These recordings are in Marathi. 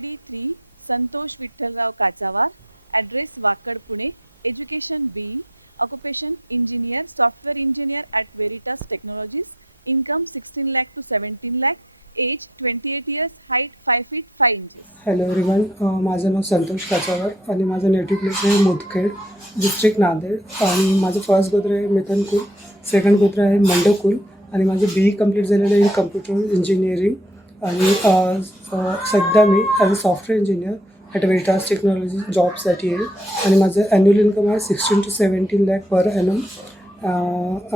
ID 3 Santosh Vitthalrao Kachawar, address Wakad Pune, education BE, occupation engineer, software engineer at Veritas technologies, income 16 lakh to 17 lakh, age 28 years, height 5 feet 5 inches. Hello everyone, माझं नाव संतोष काचावर आणि माझं नेटिव्ह प्लेस आहे मुदखेड, डिस्ट्रिक्ट नांदेड. आणि माझं फर्स्ट गोत्र आहे मिथनकुल, सेकंड गोत्र आहे मंडकुल आणि माझं BE कंप्लीट झालेलं आहे इन कम्प्युटर इंजिनिअरिंग. आणि सध्या मी as a software engineer at Veritas technology जॉबसाठी आहे. आणि माझं ॲन्युअल इन्कम आहे 16 to 17 lakh per annum.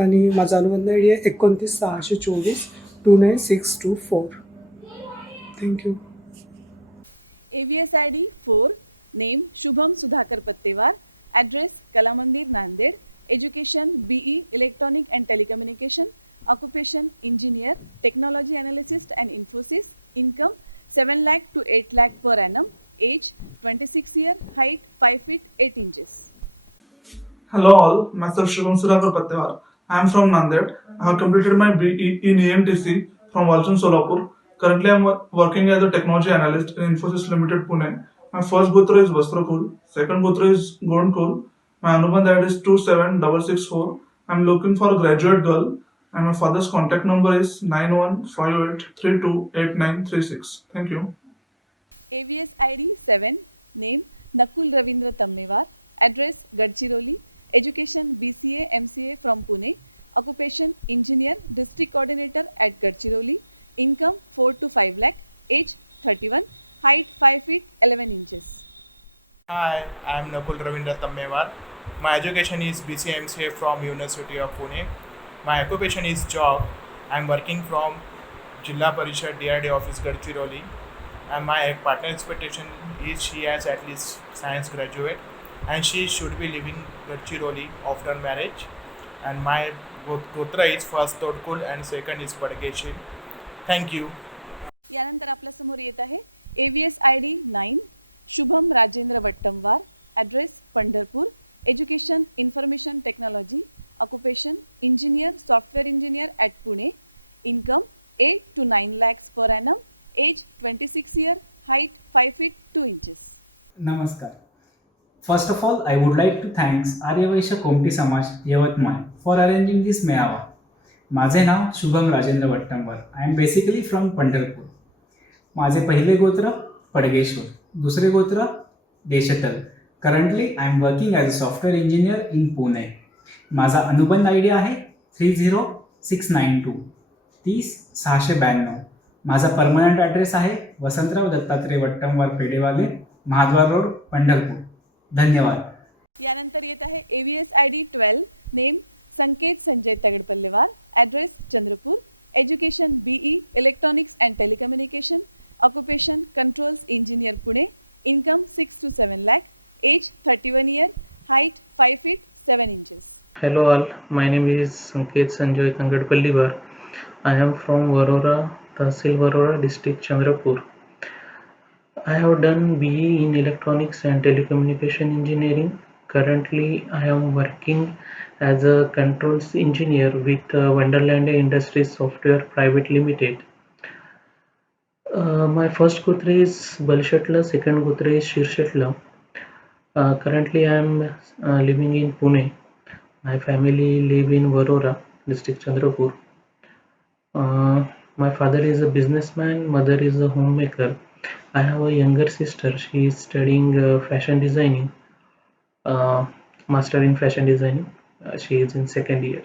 आणि माझा अनुबंध ID आहे 29,624 29624. Thank you. AVS ID 4, name Shubham Sudhakar Pattewar, address Kalamandir Nanded, education BE electronic and telecommunication, occupation engineer, technology analyst and Infosys, income 7 lakh to 8 lakh per annum, age 26 year, height 5 feet 8 inches. Hello all, myself Shubham Sudhakar Pattiwar. I am from Nanded. I have completed my BE in EMTC from Walchand, Solapur. Currently, I am working as a technology analyst in Infosys Limited, Pune. My first gotra is Vastrakul, second gotra is Gondkul. My Anubandh ID is 27664. I am looking for a graduate girl, and my father's contact number is 9158328936. Thank you. AVS ID 7, name Nakul Ravindra Tammewar, address Gadchiroli, education BCA MCA from Pune, occupation engineer, district coordinator at Gadchiroli, income 4 to 5 lakh, age 31, height 5 feet 11 inches. Hi, I am Nakul Ravindra Tammewar. My education is BCA MCA from University of Pune. My occupation is job. I am working from Jilla Parishad DRD office Gadchiroli. And my partner expectation is she has at least science graduate and she should be living Gadchiroli after marriage. And my gotra is first Todkul and second is Padgeshi. Thank you. यानंतर आपल्यासमोर येत आहे AVS ID 9, Shubham Rajendra Vattamwar, address Pandharpur, education information technology, occupation engineer, software engineer at Pune, income 8 to 9 lakhs per annum, age 26 year, height 5 feet 2 inches. नमस्कार. First of all, I would like to thanks Aryavaishya Komati Samaj Yavatmal for arranging this melava. माझे नाव Shubham Rajendra Vattambar. I am basically from Pandharpur. माझे पहिले गोत्र पडगेश्वर, दुसरे गोत्र Deshtal. Currently I am working as a software engineer in Pune. माझा अनुबंध ID आहे 30692 30692. माझा परमनंट ॲड्रेस आहे वसंतराव दत्तात्रय वट्टमवार पेडेवाले, महाद्वार रोड, पंढरपूर. धन्यवाद. यानंतर येत आहे AVS ID 12, name Sanket Sanjay Tagadpallewar, address Chandrapur, education BE electronics and telecommunication, occupation controls engineer Pune, income 6 to 7 lakh, age 31 year, height 5 feet 7 inches. Hello all, my name is Sanket Sanjay Tangadpallivar. I am from Varora, Tahsil Varora district, Chandrapur. I have done BE in electronics and telecommunication engineering. Currently, I am working as a controls engineer with Wonderland Industries Software Private Limited. My first gotra is Balshatla, second gotra is Shirshatla. Currently, I am living in Pune. My family live in Varora district, Chandrapur. My father is a businessman, mother is a homemaker. I have a younger sister. She is studying fashion designing, master in fashion designing. She is in second year.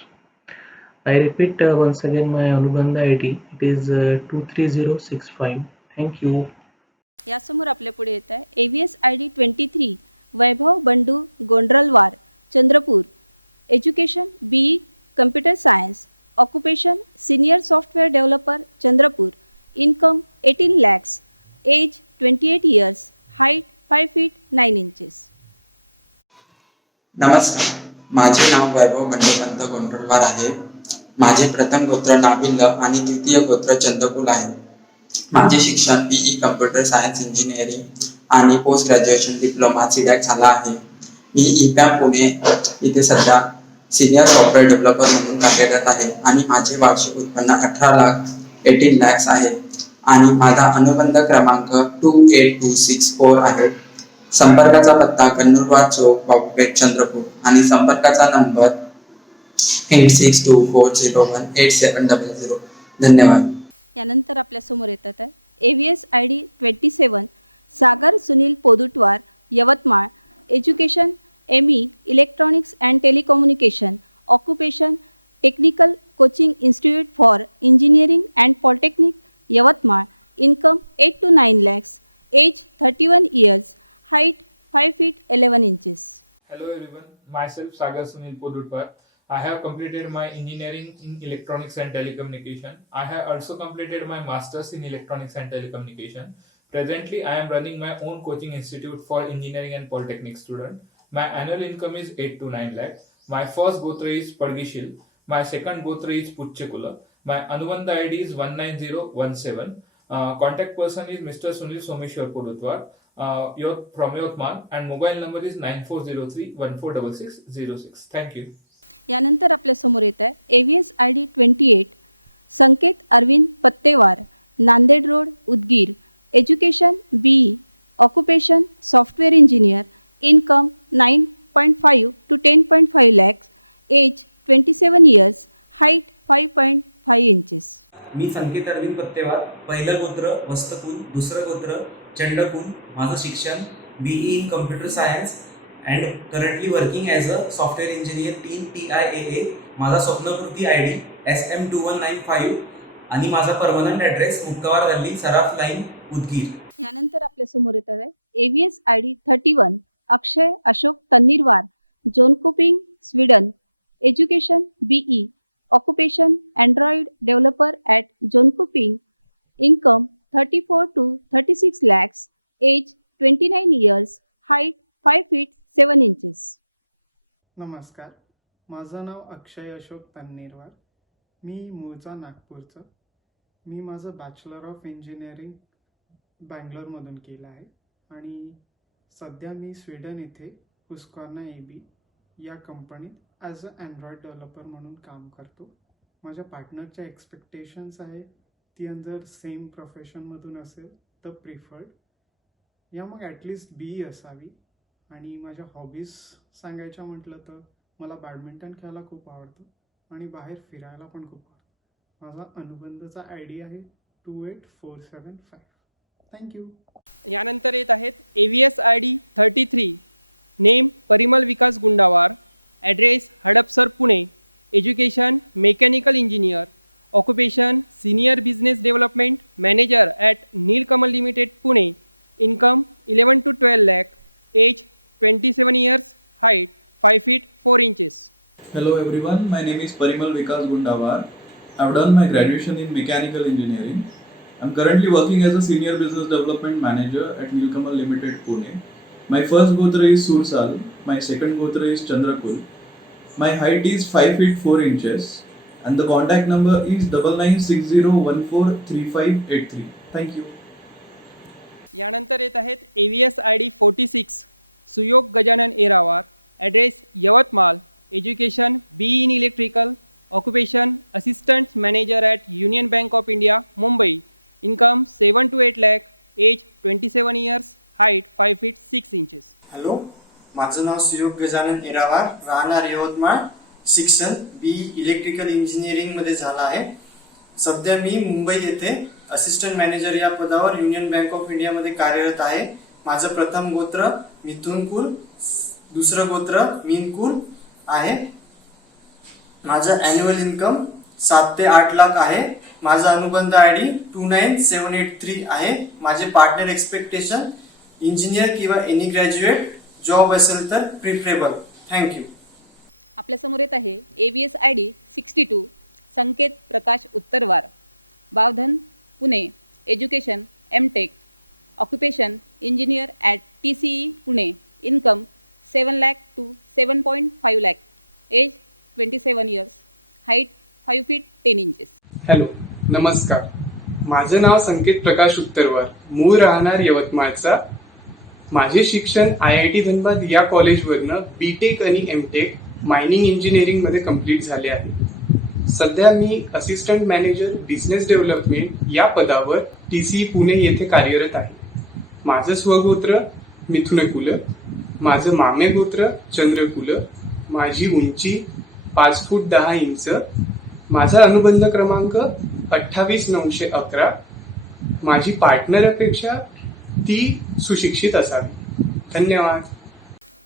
I repeat once again my Anubandha ID. It is 23065. Thank you. यासमोर आपल्या पुढे येत आहे AVS ID 23, Vaibhav Bandu Gondralwar, Chandrapur, education BE computer science, occupation senior software developer Chandrapur, income 18 lakhs, age 28 years, height 5 feet 9 inches. नमस्कार, माझे नाव वैभव बंडूपंत गोंडलवार आहे. माझे प्रथम गोत्र नाबिल्ल आणि द्वितीय गोत्र चंदकुल आहे. माझे शिक्षण BE कम्प्युटर सायन्स इंजिनिअरिंग आणि पोस्ट ग्रॅज्युएशन डिप्लोमा CDAC झाला आहे. मी IPAM पुणे इथे सध्या सिनियर सॉफ्टवेअर डेव्हलपर म्हणून कार्यरत आहे आणि माझे वार्षिक उत्पन्न 18 लाख 18 lakhs आहे आणि माझा अनुबंध क्रमांक 28264 आहे. संपर्काचा पत्ता कन्नूरवाड चौक, बाबूपेठ, चंद्रपूर आणि संपर्काचा नंबर 8624018700. धन्यवाद. यानंतर आपल्यासमोर येतात आहे AVS ID 27 Sagar Sunil Podutwar Yavatmal education ME electronics and telecommunication occupation technical coaching institute for engineering and polytechnic Yavatmal income 8 to 9 lakhs age 31 years height 5 feet 11 inches. Hello everyone, myself Sagar Sunil Podutwar. I have completed my engineering in electronics and telecommunication. I have also completed my masters in electronics and telecommunication. Presently, I am running my own coaching institute for engineering and polytechnic students. My annual income is 8 to 9 lakhs. My first gotra is Padgishil. My second gotra is Puchchekula. My Anubandha ID is 19017. Contact person is Mr. Sunil Someshwar Podutwar. From Yotmal, and mobile number is 9403146606. Thank you. यानंतर आपल्यासमोर येत आहे AVS ID 28 Sanket Arvind Pattewar Nanded road Udgir education BE occupation software engineer income 9.5 to 10.5 lakhs age 27 years height 5.5 inches. मी संकेत अरविंद पत्तेवार पहिलं गोत्र वस्तकुल दुसरं गोत्र चंडकुल माझं शिक्षण BE in computer science and currently working as a software engineer in TIAA. माझा स्वप्नपूर्ती ID SM2195 आणि माझा परमनंट ॲड्रेस मुक्तावार गल्ली सराफ लाईन उदगीर. यानंतर आपल्यासमोर येत आहे AVS ID 31 Akshay Ashok Tannirwar Jonkoping Sweden education BE occupation android developer at Jonkoping income 34 to 36 lakhs age 29 years height 5 feet 7 inches. नमस्कार, माझं नाव अक्षय अशोक तन्नीरवार. मी मूळचा नागपूरचं. मी माझं बॅचलर ऑफ इंजिनिअरिंग बँगलोरमधून केलं आहे आणि सध्या मी स्वीडन येथे हुस्क्वार्ना AB या कंपनीत ॲज अ अँड्रॉइड डेव्हलपर म्हणून काम करतो. माझ्या पार्टनरच्या एक्सपेक्टेशन्स आहे ती जर सेम प्रोफेशनमधून असेल तर प्रिफर्ड या मग ॲटलिस्ट BE असावी. आणि माझ्या हॉबीज सांगायच्या म्हटलं तर मला बॅडमिंटन खेळायला खूप आवडतं आणि बाहेर फिरायला पण खूप आवडतं. माझा अनुबंधचा ID आहे 28475. थँक्यू. यानंतर येत आहेत AVS ID 33 name Parimal Vikas Gundawar address Hadapsar Pune education mechanical engineer occupation senior business development manager at Nilkamal limited Pune income 11 to 12 lakh age 27 years height 5 feet 4 inches. Hello everyone, my name is Parimal Vikas Gundawar. I've done my graduation in mechanical engineering. I'm currently working as a senior business development manager at Nilkamal Limited Pune. My first gotra is Sursal, my second gotra is Chandrakul. My height is 5 feet 4 inches and the contact number is 9960143583. Thank you. यानंतर येत आहेत AVS ID 46 Suyog Gajanan Erawar address Yavatmal education BE in electrical occupation assistant manager at union bank of India Mumbai income 7 to 8 lakh age 27 years height 5 feet 6 inches. Hello, माझं नाव सुयोग गजानन एरावार राहणार यवतमाळ शिक्षण BE इलेक्ट्रिकल इंजिनिअरिंगमध्ये झालं आहे. सध्या मी मुंबई येथे असिस्टंट मॅनेजर या पदावर युनियन बँक ऑफ इंडियामध्ये कार्यरत आहे. माझं प्रथम गोत्र मिथुन कुल दुसरं गोत्र मीन कुल आहे. माझं ॲन्युअल इन्कम 7 ते 8 लाख आहे. माझा अनुबंध ID 29783 आहे. माझे पार्टनर एक्सपेक्टेशन इंजिनियर किंवा एनी ग्रॅज्युएट जॉब असेल तर प्रिफरेबल. थँक्यू. आपल्यासमोर येत आहे AVS ID 62 Sanket Prakash Uttarwar Bavdhan Pune education MTech occupation engineer at TCE Pune income 7 lakh to 7.5 lakh age 27 years height 5 feet 10 inches. Hello, नमस्कार. माझं नाव संकेत प्रकाश उत्तरवार मूळ राहणार यवतमाळचा. माझे शिक्षण IIT धनबाद या कॉलेजवरनं BTech आणि MTech मायनिंग इंजिनिअरिंगमध्ये कंप्लीट झाले आहे. सध्या मी असिस्टंट मॅनेजर बिझनेस डेव्हलपमेंट या पदावर TCE पुणे येथे कार्यरत आहे. माझं स्वगोत्र मिथुनकुल, माझं मामेगोत्र चंद्रकुल, माझी उंची 5 फूट 10 इंच, माझा अनुबंध क्रमांक 28911, माझी पार्टनरपेक्षा ती सुशिक्षित असावी. धन्यवाद.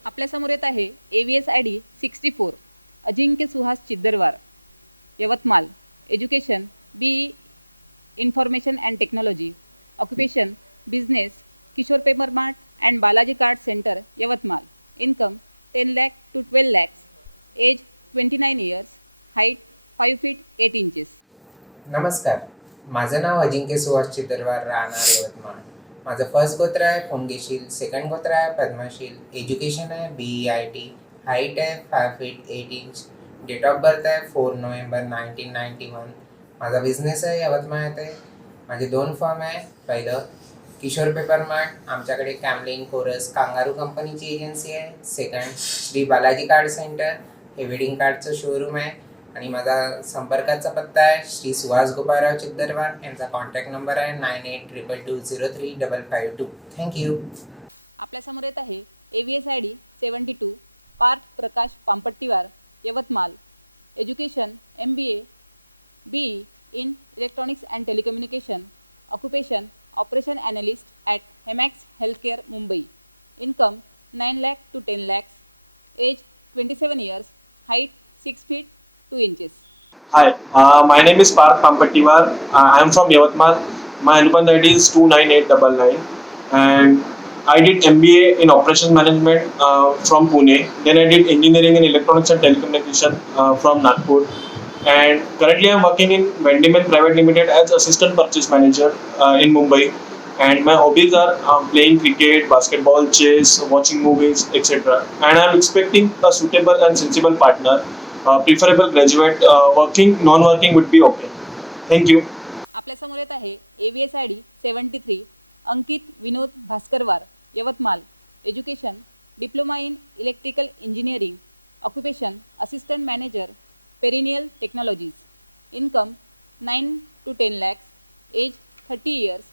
आपल्यासमोर येत आहे AVS ID 64 Ajinkya Suhas Chiddarwar Yavatmal. Education BE information and technology. Occupation business Kishor paper mart and Balaji card centre Yavatmal. Income 10 lakh to 12 lakhs. Age 29 years. Height 5 feet 8 inches. नमस्कार, माझं नाव अजिंक्य सुहास चिद्दरवार, राहणार यवतमाळ. माझं फर्स्ट गोत्र आहे फोंगेशील, सेकंड गोत्र आहे पद्मशील. एज्युकेशन आहे BEIT. हाईट आहे 5 feet 8 inch. Date of birth आहे 4 November 1991. माझा बिझनेस आहे यवतमाळ येथे. माझे 2 फर्म आहे. पहिलं किशोर पेपर मार्ट, आमच्याकडे कॅमलिन कोरस कांगारू कंपनीची एजन्सी आहे. Second Shri Balaji card centre, हे वेडिंग कार्डचं शोरूम आहे. आणि माझा संपर्काचा पत्ता आहे श्री सुहास गोपाळराव चिद्दरवार. यांचा कॉन्टॅक्ट नंबर आहे 9822035552. थँक्यू. आपल्यासमोर येत आहे AVS ID 72 Parth Prakash Pampattiwar Yavatmal. Education MBA BE in electronics and telecommunication. Occupation operation analyst at Hemax healthcare Mumbai. Income 9 lakh to 10 lakhs. Age 27 years. Height 6 feet 2 inches. Hi, my name is Parth Pampattiwar. I am from Yavatmal. My Anubandh ID is 29899, and I did MBA in Operations Management from Pune. Then I did Engineering in Electronics and Telecommunication from Nagpur. And currently I am working in Vendiman Private Limited as Assistant Purchase Manager in Mumbai. And my hobbies are playing cricket, basketball, chess, watching movies, etc. And I am expecting a suitable and sensible partner. Preferable graduate. Working, non-working would be okay. Thank you. आपल्यासमोर येत आहे AVS ID 73 Ankit Vinod Bhaskarwar Yavatmal. Education diploma in electrical engineering. Occupation assistant manager perennial technologies. Income 9 to 10 lakhs. Age 30 years.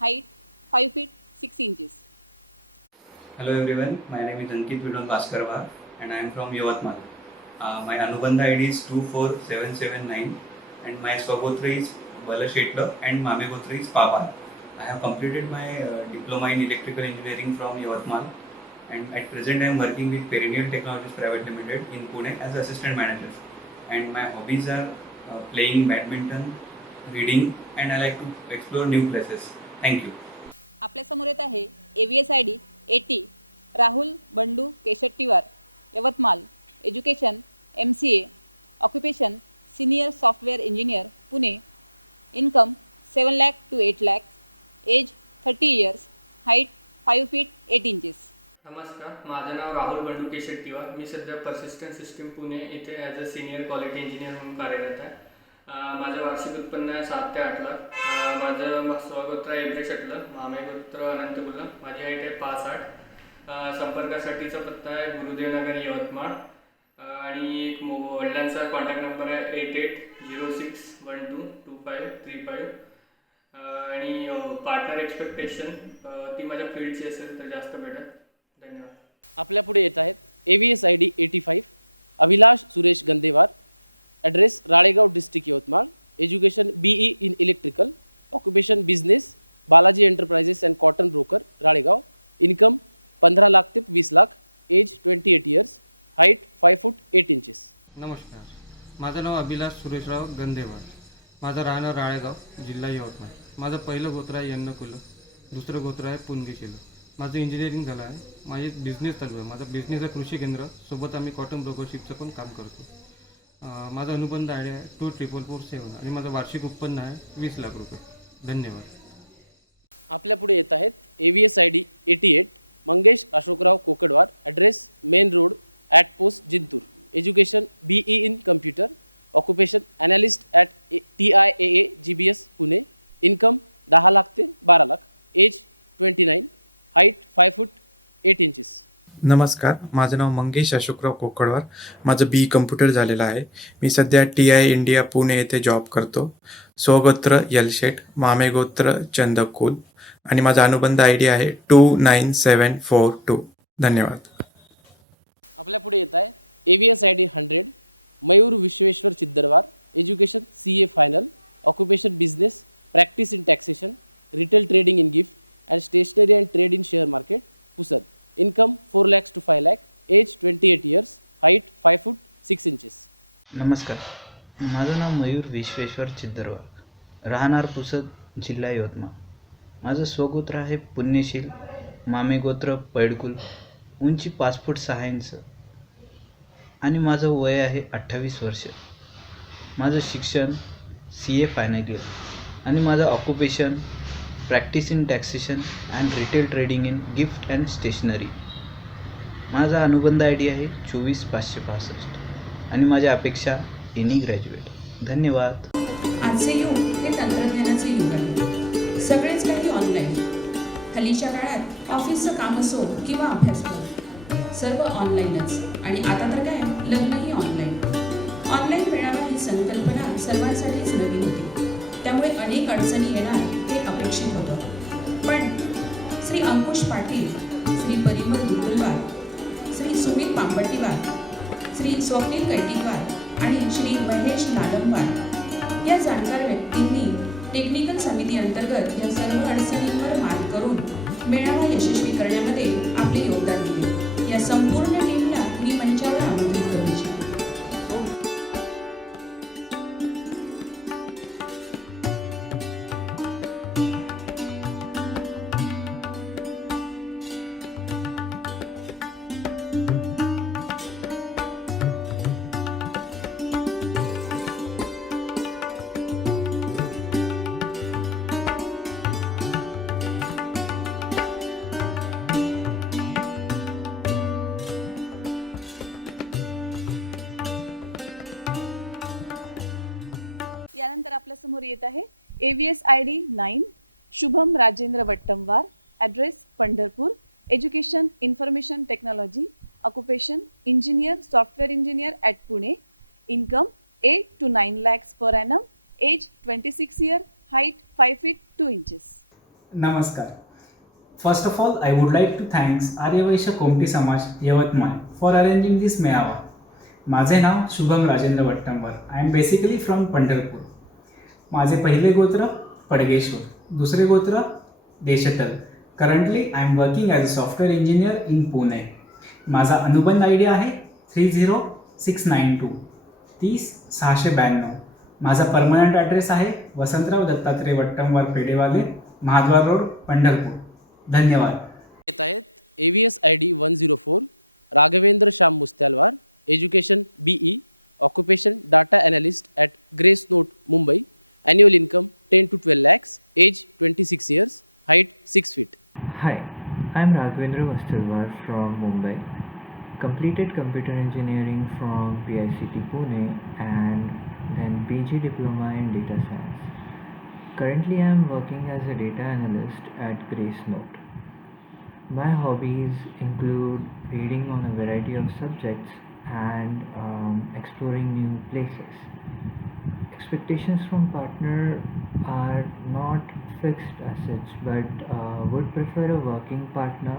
Height 5 feet 6 inches. Hello everyone, my name is Ankit Vinod Bhaskarwar and I am from Yavatmal. My Anubandha ID is 24779 and my Swagotra is Balashetla and Mamegotra is Papal. I have completed my diploma in electrical engineering from Yavatmal and at present I am working with Perennial Technologies Private Limited in Pune as assistant manager. And my hobbies are playing badminton, reading and I like to explore new places. Thank you. आपल्यासमोर येत आहे AVS ID 80 Rahul Bandu Keshattiwar Yavatmal. Education MCA. Occupation senior software engineer Pune. Income 7 lakh to 8 lakhs. Age 30 years. Height 5 feet 8 inches. नमस्कार, माझं नाव राहुल बंडू केशट्टीवार. मी सध्या पर्सिस्टंट सिस्टीम पुणे इथे as a senior quality engineer म्हणून कार्यरत आहे. माझं वार्षिक उत्पन्न आहे 7 ते 8 लाख. माझं स्वगोत्र आहे एब्रेशटलं, मामेगोत्र अनंतकुलम. माझी हाईट आहे 5'8". संपर्कासाठीचा पत्ता आहे गुरुदेवनगर यवतमाळ. आणि एक वडिलांचा कॉन्टॅक्ट नंबर आहे 8806122535. आणि पार्टनर एक्सपेक्टेशन ती माझ्या फील्डची असेल तर जास्त बेटर. धन्यवाद. आपल्या पुढे येत आहेत AVS ID 85 Abhilash Suresh Gandewar. Address Ralegaon district Yavatmal. Education BE in electrical. Occupation business Balaji enterprises and cotton broker Ralegaon. Income 15 lakh ते 20 lakh. Age 28 years. Height 5 foot 8 inches. नमस्कार, माझं नाव अभिलाष सुरेशराव गंदेवार. माझं राहणं राळेगाव, जिल्हा यवतमाळ. माझं पहिलं गोत्र आहे यन्नकुलं, दुसरं गोत्र आहे पुनगेशिलं. माझं इंजिनिअरिंग झालं आहे. माझी बिझनेस चालू आहे. माझा बिझनेस आहे कृषी केंद्र. सोबत आम्ही कॉटन ब्रोकरशिपचं पण काम करतो. माझा अनुबंध आयडी आहे 24447 आणि माझं वार्षिक उत्पन्न आहे 20 लाख रुपये. धन्यवाद. आपल्या पुढे येत आहेत AVS ID 88 Mangesh Ashokrao Kokadwar. Address main road at post Jintur. Education BE in computer. Occupation analyst at TIAA GBS Pune. Income 10 lakh ते 12 lakh. Age 29. Height 5 foot 8 inches. नमस्कार, माझं नाव मंगेश अशोकराव कोकडवार. माझं बी कम्प्युटर झालेलं आहे. मी सध्या TI इंडिया पुणे येथे जॉब करतो. स्वगोत्र यलशेठ, मामेगोत्र चंदकुल आणि माझा अनुबंध ID आहे 29742. धन्यवाद. आपल्या पुढे येत आहे AVS ID 100 Mayur Vishweshwar Chiddarwar, education CA final, occupation business, practice in taxation, retail trading in gift and stationery and trade in share market, Pusad. Income 4 lakhs to 5 lakh, age 28 years, height 5 foot 6 inches. नमस्कार, माझं नाव मयूर विश्वेश्वर चिद्दरवार, राहणार पुसद, जिल्हा यवतमाळ. माझं स्वगोत्र आहे पुण्यशील, मामेगोत्र पैडकुल, उंची 5 फूट 6 इंच आणि माझं वय आहे 28 वर्ष. माझं शिक्षण CA फायनल इयर आणि माझं occupation practice in taxation and retail trading in gift and stationery. माझा अनुबंध ID आहे 24565 आणि माझ्या अपेक्षा एनी ग्रॅज्युएट. धन्यवाद. आजचे युग हे तंत्रज्ञानाचे युग आहे. सगळेच काही ऑनलाईन. हल्लीच्या काळात ऑफिसचं काम असो किंवा अभ्यास असो, सर्व ऑनलाईनच. आणि आता तर काय, लग्नही ऑनलाईन. ऑनलाईन मेळावा ही संकल्पना सर्वांसाठीच नवीन होती. त्यामुळे अनेक अडचणी येणार हे अपेक्षित होतं. पण श्री अंकुश पाटील, श्री परिमल दुद्दलवार, श्री सुमित पांबटीवार, श्री स्वप्नील कैटिकवार आणि श्री महेश नालमवार या जाणकार व्यक्तींनी टेक्निकल समिती अंतर्गत या सर्व अडचणींवर मात करून मेळावा यशस्वी करण्यामध्ये आपले योगदान दिले. या संपूर्ण टीमला मी मंचावर आमंत्रित करू इच्छिते. यानंतर आपल्यासमोर येत आहे AVS ID 9 Shubham Rajendra Vattamwar, address Pandharpur, education information technology, occupation engineer, software engineer at Pune, income 8 to 9 lakhs per annum, age 26 year, height 5 feet 2 inches. नमस्कार. First of all, I would like to thanks Aryavaishya Komati Samaj Yavatmal for arranging this melava. माझे नाव Shubham Rajendra Vattamwar. I am basically from Pandharpur. माझे पहिले गोत्र पडगेश्वर, दुसरे गोत्र Deshtal. Currently I am working as a software engineer in Pune. माझा अनुबंध ID आहे 30692 30692. माझा परमनंट ॲड्रेस आहे वसंतराव दत्तात्रय वट्टमवार पेडेवाले, महाद्वार रोड, पंढरपूर. धन्यवाद. येत आहेत AVS ID 104 Raghavendra Shyam Mustyalwar, education BE, occupation data analyst at Gracenote Mumbai, annual income 10 to 12 lakhs, age 26 years, height 6 feet. Hi, I'm Raghavendra Vastalwar from Mumbai. Completed computer engineering from PICT Pune and then PG diploma in data science. Currently I'm working as a data analyst at Grace Note. My hobbies include reading on a variety of subjects and exploring new places. Expectations from partner are not fixed as such, but would prefer a working partner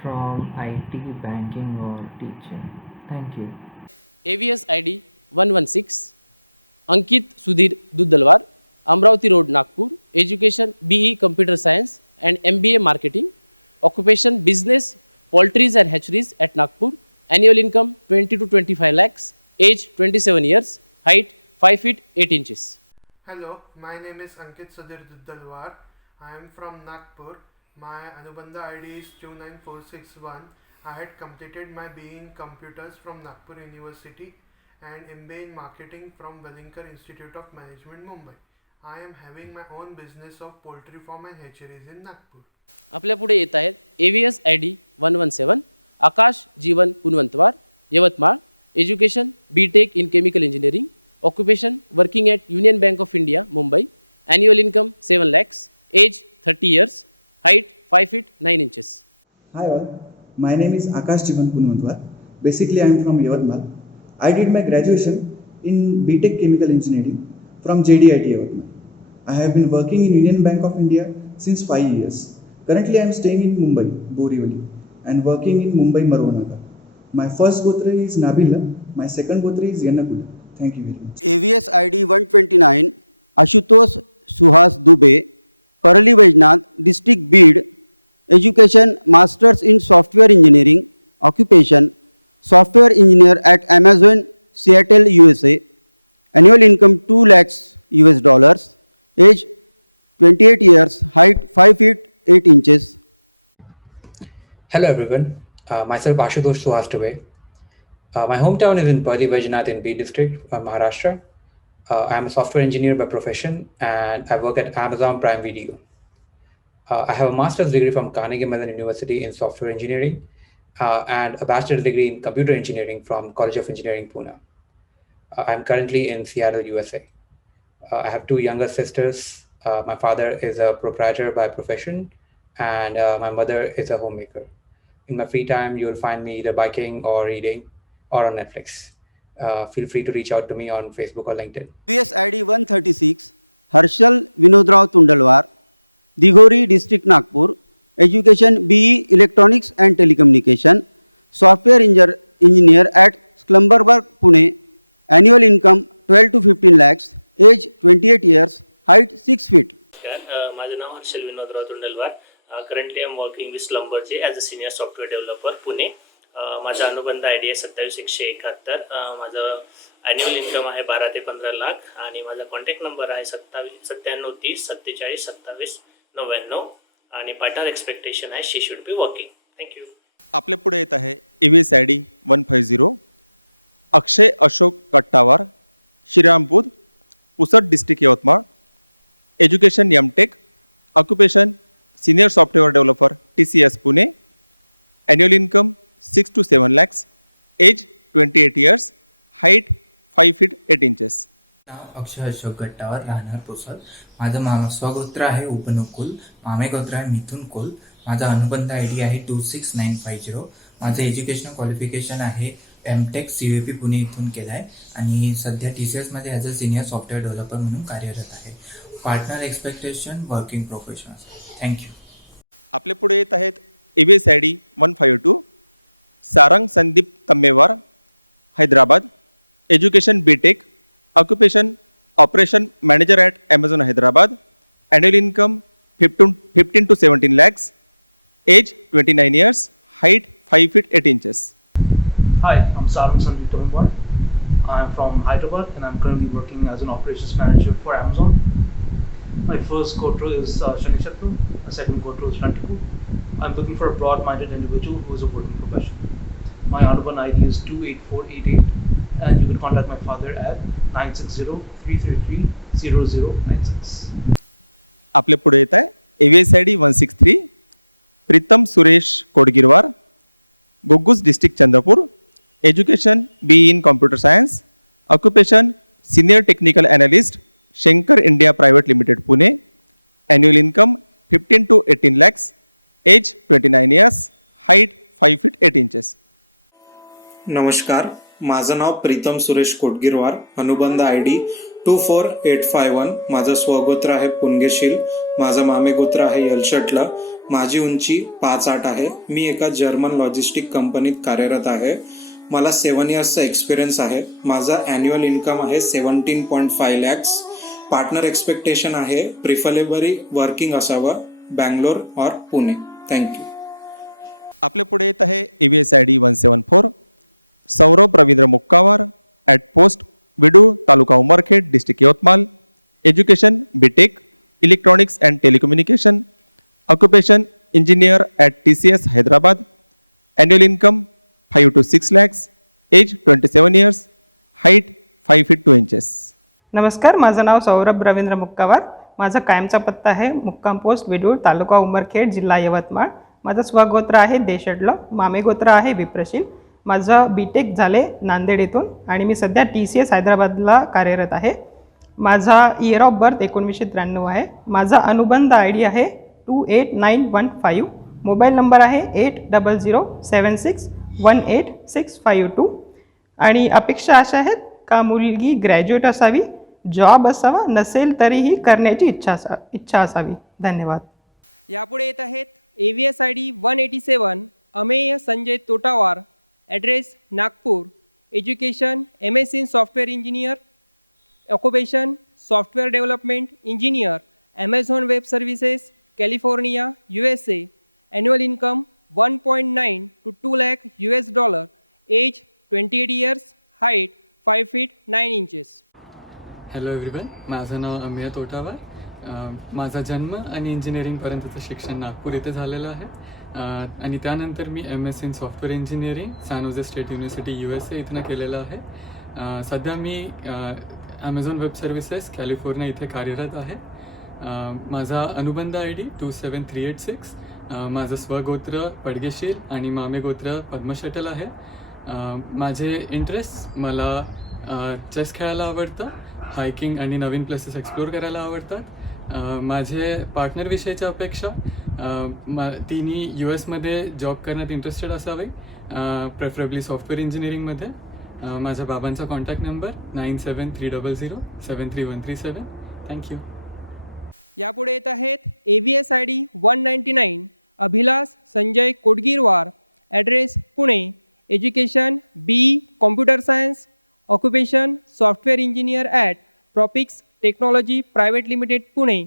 from IT, banking or teaching. Thank you. AVS ID 116 Ankit Sudhir Duddalwar, Amravati road, Nagpur, education BE computer science and MBA marketing, occupation business, poultries and hatcheries at Nagpur, annual income 20 to 25 lakhs, age 27 years, height 5 feet 8 inches. Hello, my name is Ankit Sudhir Duddalwar. I am from Nagpur. My Anubandha ID is 29461. I had completed my BE in Computers from Nagpur University and MBA in Marketing from Wellinger Institute of Management, Mumbai. I am having my own business of poultry farm and hatcheries in Nagpur. आपल्या पुढे येत आहेत AVS ID 117 Akash Jeevan Punwantwar, Yavatmal, education BTech in Chemical Engineering, occupation working at union bank of India Mumbai, annual income 7 lakhs, age 30 years, height 5 feet 9 inches. Hi all, My name is Akash Jivan Punwantwar. Basically, I am from Yavatmal. I did my graduation in BTech Chemical Engineering from JDIT Yavatmal. I have been working in Union Bank of India since 5 years. Currently, I am staying in Mumbai, Borivali, and working in Mumbai, Marwanagar. My first gotra is Nabila. My second gotra is Yanakula. Thank you very much. AVS ID 129, Ashutosh Suhas Dubey, Parali Vaijnath, District Bid, Education Masters in Software Engineering, Occupation Software Engineer at Amazon, Seattle, USA. Annual income $2 lakhs US. Age 28 years. Height 5 feet 8 inches. Hello everyone, myself Ashutosh Suhas Dubey. My hometown is in Parali Vaijnath in B District, Maharashtra. I am a software engineer by profession and I work at Amazon Prime Video. I have a master's degree from Carnegie Mellon University in software engineering and a bachelor's degree in computer engineering from College of Engineering, Pune. I am currently in Seattle, USA. I have 2 younger sisters. My father is a proprietor by profession and my mother is a homemaker. In my free time, you will find me either biking or reading or on Netflix. Feel free to reach out to me on Facebook or LinkedIn. AVS ID 136, Harshal Vinodrao Tundalwar, Digori District, Nagpur. Education BE Electronics and Telecommunication. Software engineer at Slumberberg, Pune. Annual income 12 to 15 lakhs. Age 28 years. Height 6 feet. माझं नाव Harshal Vinodrao Tundalwar. Currently I am working with Slumberger as a senior software developer, Pune. माझा अनुबंध आय डी आहे 27,171. माझं ॲन्युअल इन्कम आहे 12 ते 15 लाख आणि माझा कॉन्टॅक्ट नंबर आहे 9730 47 27 99 आणि पार्टनर एक्सपेक्टेशन आहे she should be working. Thank you. आपल्या पुढे येत आहे AVS ID 150, Akshay Ashok Kattawar, Shrirampur, Pusad district, Yavatmal. Education MTech, occupation senior software developer TCS, Pune. Annual income 6 to 7 lakhs. Age 28 years. Height 5 feet 8 inches. नाव अक्षय अशोक गट्टावर, राहणार पुसद. माझं स्वगोत्र आहे उपनुकुल. मामे गोत्र आहे मिथुन कुल. माझा अनुबंध ID आहे 26950. माझं एज्युकेशनल क्वालिफिकेशन आहे MTech CVP पुणे इथून केलं आहे आणि सध्या TCS मध्ये as a senior software developer म्हणून कार्यरत आहे. Partner expectation working professional. Thank you. आपल्या पुढे येत आहेत AVS ID 152, Sarang Sandeep Tammewar, Hyderabad. Education BTech, occupation operation manager at Amazon, Hyderabad. Annual income 15 to 17 lakhs. Age 29 years. Height 5 feet 8 inches. Hi, I'm Sarang Sandeep Tamimwar. I'm from Hyderabad and I'm currently working as an operations manager for Amazon. My first quota is Shani Chatru, my second quota is Rantipur. I'm looking for a broad-minded individual who is a working professional. My Anuban ID is 28488 and you can contact my father at 960-333-0096. आपल्या पुढे येत आहे AVS ID 163, Pritam Suresh Kodgirwar, Ghugus district, Chandrapur. Education BE in Computer Science. Occupation Senior Technical Analyst, Shankar India Private Limited, Pune. Annual income 15 to 18 lakhs. Age 29 years. Height 5 feet 8 inches. नमस्कार, माझं नाव प्रीतम सुरेश कोटगिरवार. अनुबंध ID 24851. माझं स्वगोत्र आहे पुनगेशील. माझं मामे गोत्र आहे यलशटला. माझी उंची 5'8" आहे. मी एका जर्मन लॉजिस्टिक कंपनीत कार्यरत आहे. मला 7 इयर्सचा एक्सपिरियन्स आहे. माझा ॲन्युअल इन्कम आहे 17.5 lakhs. पार्टनर एक्सपेक्टेशन आहे प्रिफरेबली वर्किंग असावं, बँगलोर और पुणे. थँक्यू. आपल्या पुढे येत आहे AVS ID 174, Saurabh Ravindra Mukkawar, at post Vidul, taluka Umarkhed, district Yavatmal. Education BTech electronics and telecommunication. Occupation engineer at TCS, Hyderabad. Annual income 5 to 6 lakhs. Age 27 years. Height 5 feet 2 inches. नमस्कार, माझं नाव सौरभ रवींद्र मुक्कावार. माझा कायमचा पत्ता आहे मुक्काम पोस्ट विडूळ, तालुका उमरखेड, जिल्हा यवतमाळ. माझं स्वगोत्र आहे देशडलं. मामे गोत्र आहे विप्रशील. माझं BTech झाले नांदेड येथून आणि मी सध्या TCS हैदराबादला कार्यरत आहे. माझा इयर ऑफ बर्थ 1993 आहे. माझा अनुबंध ID आहे 28915. मोबाईल नंबर आहे 8007618652 आणि अपेक्षा अशा आहेत का मुलगी ग्रॅज्युएट असावी, जॉब असावा, नसेल तरीही करण्याची इच्छा असावी. धन्यवाद. यापुढे येत आहेत AVSID 187 Amey Sanjay Totawar, address Nagpur, education MS in software engineer, occupation software development engineer, Amazon web services, California, USA, annual income 1.9 to 2 lakh $, age 28 years, height 5 feet 9 inches. Hello everyone, माझं नाव अमेय तोटावार. माझा जन्म आणि इंजिनिअरिंगपर्यंतचं शिक्षण नागपूर येथे झालेलं आहे आणि त्यानंतर मी MS in software engineering San Jose state university USA इथनं केलेलं आहे. सध्या मी ॲमेझॉन वेब सर्व्हिसेस कॅलिफोर्निया इथे कार्यरत आहे. माझा अनुबंध ID 27386. माझं स्वगोत्र पडगेशील आणि मामे गोत्र पद्मशटल आहे. माझे इंटरेस्ट, मला चेस खेळायला आवडतं, हायकिंग आणि नवीन प्लेसेस एक्सप्लोर करायला आवडतात. माझे पार्टनरविषयीच्या अपेक्षा, तिन्ही US मध्ये जॉब करण्यात इंटरेस्टेड असावे, प्रेफरेबली सॉफ्टवेअर इंजिनिअरिंगमध्ये. माझ्या बाबांचा कॉन्टॅक्ट नंबर 9730073137. थँक्यू. यापुढे येत आहेत AVSID 199 Abhilash Sanjay Kodgirwar, address Pune, education BE computer science, occupation software engineer at Propix technology private limited Pune,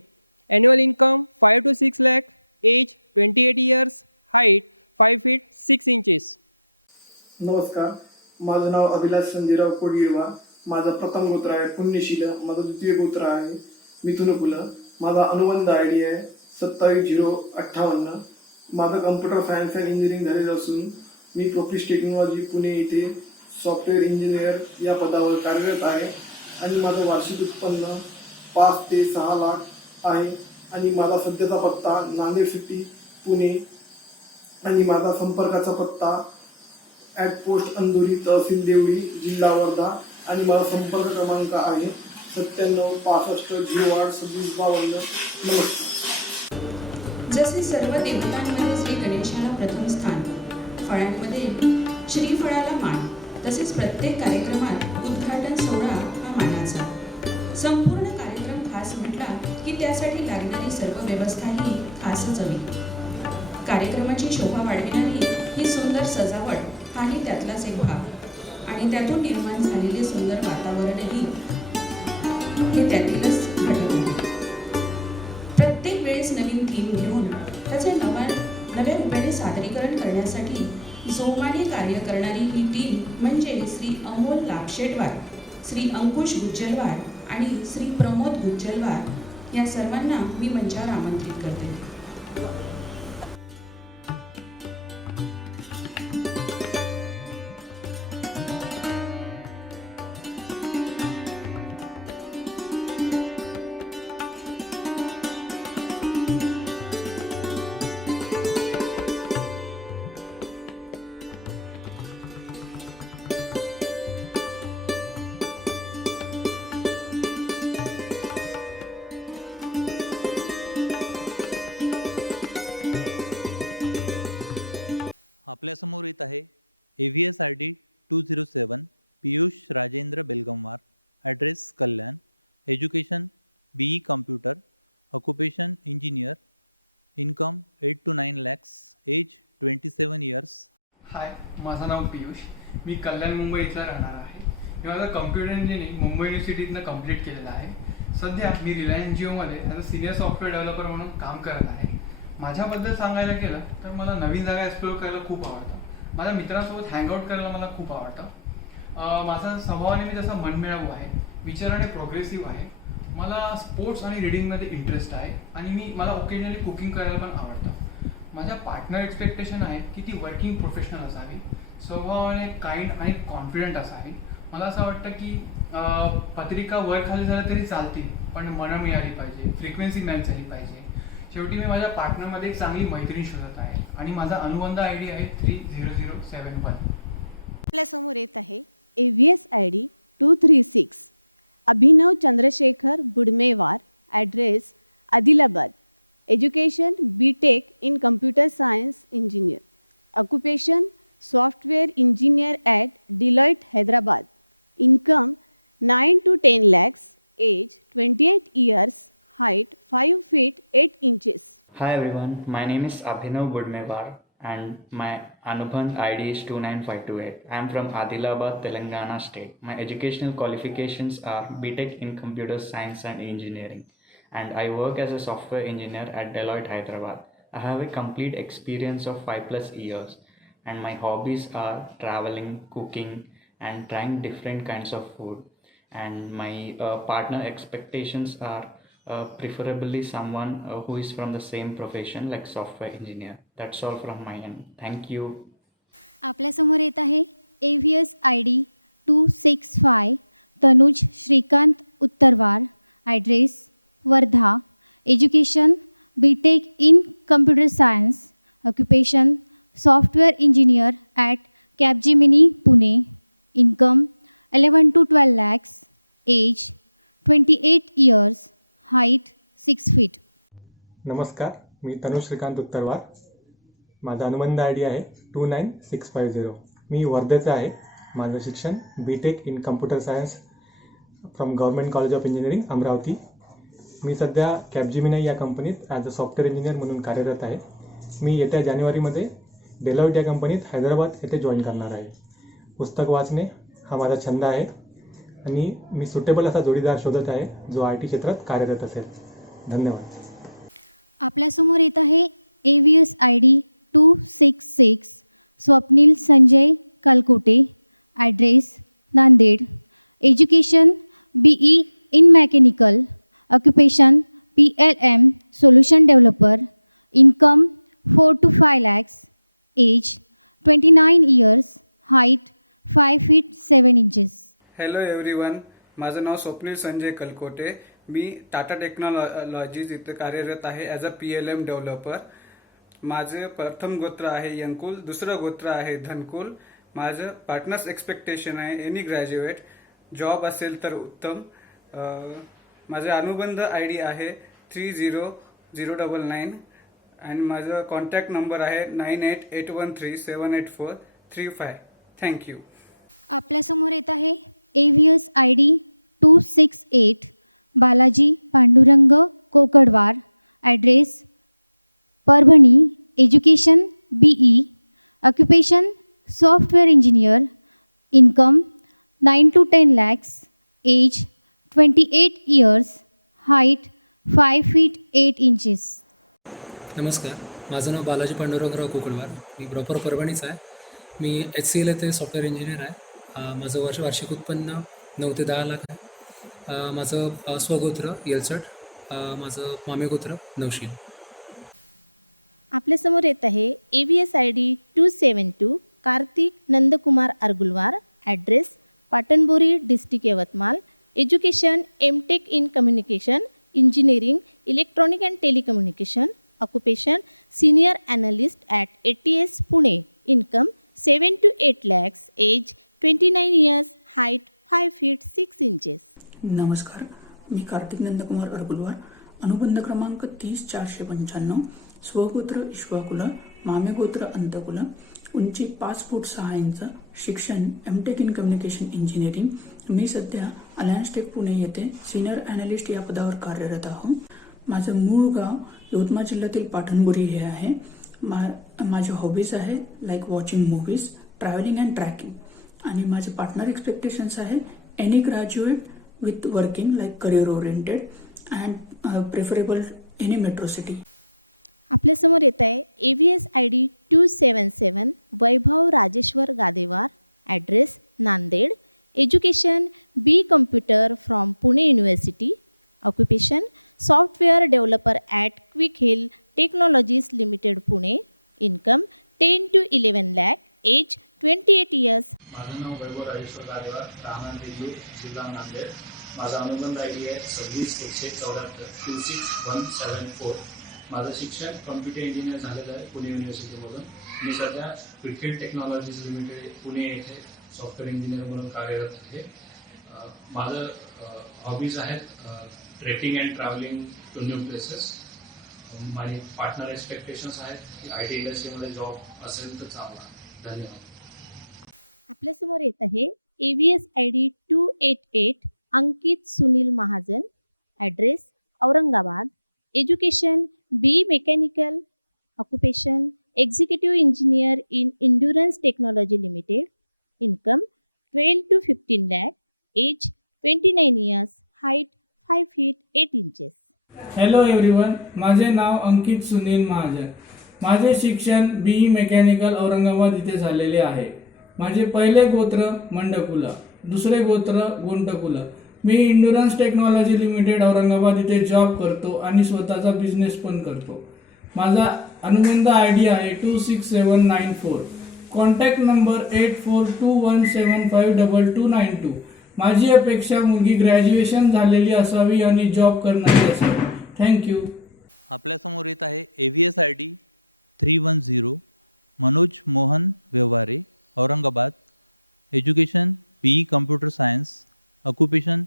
annual income 5 to 6 lakh, age 28 years, height 5 feet 6 inches. नमस्कार, माझं नाव अभिलाष संजयराव कोडगिरवार. माझं प्रथम गोत्र आहे पुण्यशील. माझं द्वितीय गोत्र आहे मिथुनकुल. माझा अनुबंध ID आहे 27058. माझं कम्प्युटर सायन्स अँड इंजिनिअरिंग झालेलं असून मी प्रोफिस टेक्नॉलॉजी पुणे येथे सॉफ्टवेअर इंजिनियर या पदावर कार्यरत आहे आणि माझं वार्षिक उत्पन्न 5 ते 6 लाख आहे आणि माझा सध्याचा पत्ता नांदेड सिटी पुणे आणि माझा संपर्काचा पत्ता ॲट पोस्ट अंधोरी, तहसील देवळी, जिल्हा वर्धा आणि माझा संपर्क क्रमांक आहे 9765 नमस्कार. जसे सर्व देवतांमध्ये श्री गणेशाला प्रथम स्थान, फळांमध्ये श्रीफळाला मान, तसेच प्रत्येक कार्यक्रमात उद्घाटन सोहळा हा मानाचा. संपूर्ण कार्यक्रम खास म्हटला की त्यासाठी लागणारी सर्व व्यवस्था ही खासच हवी. कार्यक्रमाची शोभा वाढविणारी ही सुंदर सजावट हाही त्यातलाच एक भाग आणि त्यातून निर्माण झालेले सुंदर वातावरणही हे त्यातीलच घटक आहे. प्रत्येक वेळेस नवीन थीम घेऊन त्याचे नव्या रूपाने सादरीकरण करण्यासाठी जोमाने कार्य करणारी ही टीम म्हणजे श्री अमोल लाक्षेटवार, श्री अंकुश गुज्जलवार आणि श्री प्रमोद गुज्जलवार या सर्वांना मी मंचावर आमंत्रित करते. आपल्यासमोर येत आहे AVSID 207 Piyush Rajendra Belgamwar, address Kalyan, education BE computer, occupation engineer, income 8 to 9 lakhs, age 27 years. Hi, माझं नाव पियुष. मी कल्याण मुंबई इथला राहणार आहे. मी माझं कम्प्युटर इंजिनिअरिंग मुंबई युनिव्हर्सिटीतनं कंप्लीट केलेलं आहे. सध्या मी रिलायन्स जिओमध्ये as a senior software developer म्हणून काम करत आहे. माझ्याबद्दल सांगायला गेलं तर मला नवीन जागा एक्सप्लोर करायला खूप आवडतं. माझ्या मित्रांसोबत हँगआउट करायला मला खूप आवडतं. माझा स्वभावाने मी जसा मनमिळावू आहे, विचाराने प्रोग्रेसिव्ह आहे. मला स्पोर्ट्स आणि रीडिंगमध्ये इंटरेस्ट आहे आणि मला ओकेजनली कुकिंग करायला पण आवडतं. माझ्या पार्टनर एक्सपेक्टेशन आहे की ती वर्किंग प्रोफेशनल असावी, स्वभावाने काइंड आणि कॉन्फिडंट असावी. मला असं वाटतं की पत्रिका वर खाली झालं तरी चालतील, पण मनं मिळाली पाहिजे, फ्रिक्वेन्सी मॅच झाली पाहिजे. शेवटी मी माझ्या पार्टनरमध्ये एक चांगली मैत्रीण शोधत आहे आणि माझा अनुबंध ID आहे 30071. आपल्यासमोर येत आहे AVSID 236 Abhinav Chandrashekhar Budmewar, address Adilabad, Education BTech in Computer Science Engineer. Occupation Software Engineer at Deloitte, Hyderabad. Income 9 to 10 lakhs. Age 28 years. Height 5 feet 8 inches. Hi everyone, my name is Abhinav Budmewar and my Anubandh ID is 29528. I am from Adilabad, Telangana state. My educational qualifications are BTech in Computer Science and Engineering, and I work as a software engineer at Deloitte, Hyderabad. I have a complete experience of 5+ years, and my hobbies are traveling, cooking, and trying different kinds of food. And my partner expectations are preferably someone who is from the same profession like software engineer. That's all from my end. Thank you. आपल्यासमोर येत आहे AVS ID 265 Tanuj Shrikant Uttarwar. Address Wardha. Education BTech in Computer Science. Occupation Software Engineer at Capgemini, Pune. Income 11 to 12 lakhs. Age 28 years. Height 6 feet. नमस्कार, मी तनुज श्रीकांत उत्तरवार. माझा अनुबंध आय डी आहे 29650. मी वर्धेचा आहे. माझं शिक्षण BTech in computer science from government college of engineering Amravati. मी सध्या कॅपजिमिनाई या कंपनीत ॲज अ सॉफ्टवेअर इंजिनियर म्हणून कार्यरत आहे. मी येत्या जानेवारीमध्ये डेलॉइट या कंपनीत हैदराबाद येथे जॉईन करणार आहे. पुस्तक वाचणे हा माझा छंद आहे आणि मी सुटेबल असा जोडीदार शोधत आहे जो IT क्षेत्रात कार्यरत असेल. धन्यवाद. आपल्यासमोर येत आहे AVS ID 266 Swapnil Sanjay Kalkote. Address Nanded. Education BE in Mechanical. Occupation PLM Solution Developer. Income 4 to 5 lakhs. Age 29 years. Height 5 feet 7 inches. Hello everyone, माझं नाव स्वप्नील संजय कलकोटे. मी टाटा टेक्नॉलॉजीज इथे कार्यरत आहे ॲज अ PLM डेव्हलपर. माझं प्रथम गोत्र आहे यंकुल, दुसरं गोत्र आहे धनकुल. माझं पार्टनर्स एक्सपेक्टेशन आहे एनी ग्रॅज्युएट, जॉब असेल तर उत्तम. माझं अनुबंध ID आहे 30099 आणि माझं कॉन्टॅक्ट नंबर आहे 9881378435. थँक्यू. आपल्यासमोर येत आहे AVS ID 268 Balaji Pandurang Kokadwar. Address Parbhani. Education BE. Occupation software engineer. Income 9 to 10 lakhs. Age 28 years. Height 5 feet 8 inches. नमस्कार, माझं नाव बालाजी पांडुरंगराव कोकडवार. मी प्रॉपर परभणीच आहे. मी HCL येथे सॉफ्टवेअर इंजिनियर आहे. माझं वार्षिक उत्पन्न 9 ते 10 लाख आहे. माझं स्वगोत्र येलचट. माझं मामेगोत्र नवशील. आपल्यासमोर येत आहे AVS ID 272 Kartik Nandkumar Argulwar. Address Patanbori district Yavatmal. Education MTech in Communication Engineering Electronic and Telecommunication. Occupation Senior Analyst at ATS Pune. Income 7 to 8 lakhs. Age 29 years. Height 5 feet 6 inches. नमस्कार, मी कार्तिक नंदकुमार अरगुलवार. अनुबंध क्रमांक 30495. स्वगोत्र इश्वाकुल. मामेगोत्र अंतकुल. उंची 5 फूट 6 इंच. शिक्षण MTech in Communication Engineering. मी सध्या अलायन्स टेक पुणे येथे सिनियर ॲनालिस्ट या पदावर कार्यरत आहो. माझं मूळ गाव यवतमाळ जिल्ह्यातील पाटणबोरी हे आहे. माझे हॉबीज आहे like watching movies, travelling and trekking. आणि माझे पार्टनर एक्सपेक्टेशन्स आहे any graduate with working like career oriented and preferable any metro city. आपल्यासमोर येत आहे AVS ID 277 Vaibhav Rajeshwar Gadewar. Address Nanded. Education B computer from Pune university. Occupation software developer at Quick hill technologies limited Pune. Income 10 to 11 lakh. Age 28 years. माझं नाव वैभव राजेश्वर गादेवार, राहणार देगलूर, जिल्हा नांदेड. माझा अनुबंध ID आहे 26174 26174. माझं शिक्षण कम्प्युटर इंजिनियर झालेलं आहे पुणे युनिव्हर्सिटीमधून. मी सध्या Quick hill technologies limited Pune येथे सॉफ्टवेअर इंजिनियर म्हणून कार्यरत आहे. माझं हॉबीज आहेत trekking and travelling to new places. माझी पार्टनर एक्सपेक्टेशन्स आहेत की IT इंडस्ट्रीमध्ये जॉब असेल तर चांगला. धन्यवाद. आपल्यासमोर येत आहे AVS ID 288 Ankit Sunil Mahajan, address Aurangabad, education B mechanical, occupation executive engineer in Endurance technology limited, income 12 to 15 lakh, age 29 years, height 5 feet 8 inches. Hello everyone, माझे नाव अंकित सुनील महाजन. माझे शिक्षण BE मेकॅनिकल औरंगाबाद इथे झालेले आहे. माझे पहिले गोत्र मंडकुल, दुसरे गोत्र गोंटकुल. मी इंड्युरन्स टेक्नॉलॉजी लिमिटेड औरंगाबाद इथे जॉब करतो आणि स्वतःचा बिझनेस पण करतो. माझा अनुबंध ID आहे 26794. Contact number 8421752292. माझी अपेक्षा मुलगी ग्रॅज्युएशन झालेली असावी आणि जॉब करणारी असावी. थँक्यू. आपल्यासमोर येत आहे AVS ID 310 Manoj Mohan Vyavahare, Aurangabad, education BE computer science, occupation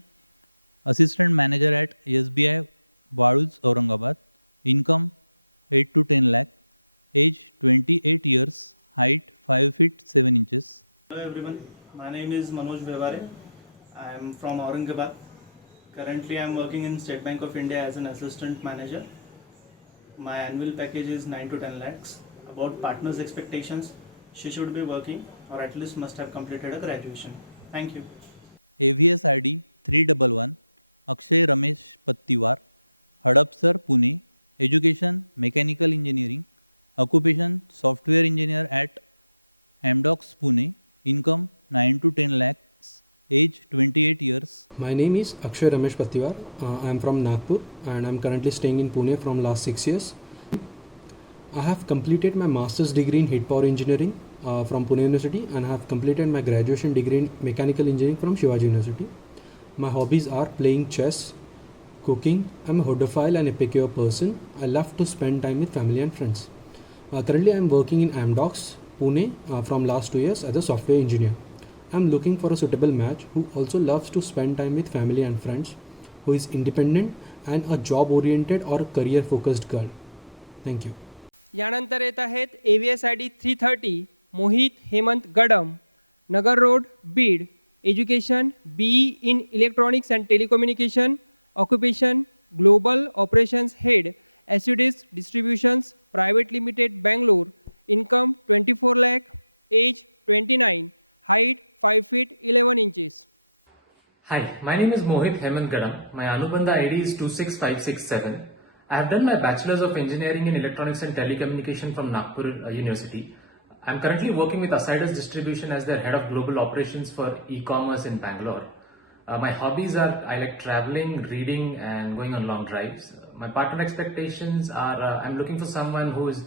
assistant manager at SBI Waluj, Aurangabad, income 8 to 10 lakh, age 28 years, height 5 feet 7 inches. Hello everyone, my name is Manoj Vyavare. I am from Aurangabad. Currently I am working in State Bank of India as an assistant manager. My annual package is 9 to 10 lakhs. About partner's expectations, she should be working or at least must have completed a graduation. Thank you. AVS ID 311 Akshay Ramesh Pattiwar, Hadapsar, Pune, education mechanical engineering, occupation software engineer at Amdocs, Pune, income 9 to 10 lakhs, age 28 years. My name is Akshay Ramesh Pattiwar. I am from Nagpur and I am currently staying in Pune from last 6 years. I have completed my master's degree in heat power engineering from Pune University and I have completed my graduation degree in mechanical engineering from Shivaji University. My hobbies are playing chess, cooking. I'm a hodophile and epicure person. I love to spend time with family and friends. Currently, I'm working in Amdocs, Pune from last 2 years as a software engineer. I'm looking for a suitable match who also loves to spend time with family and friends, who is independent and a job-oriented or career-focused girl. Thank you. यानंतर येत आहेत AVS ID 330 Mohit Hemant Gadam, Nagar road, Beed, education BE in electronics and telecommunication, occupation global operations head, ॲसिडिस distributions private limited, Bangalore, income 24 lakh, age 29, height 5 feet 11 inches. Hi, my name is Mohit Hemant Gadam. My Anubandha ID is 26567. I have done my Bachelor's of Engineering in Electronics and Telecommunication from Nagpur University. I'm currently working with Asidus Distribution as their Head of Global Operations for e-commerce in Bangalore. My hobbies are I like traveling, reading and going on long drives. My partner expectations are I'm looking for someone who is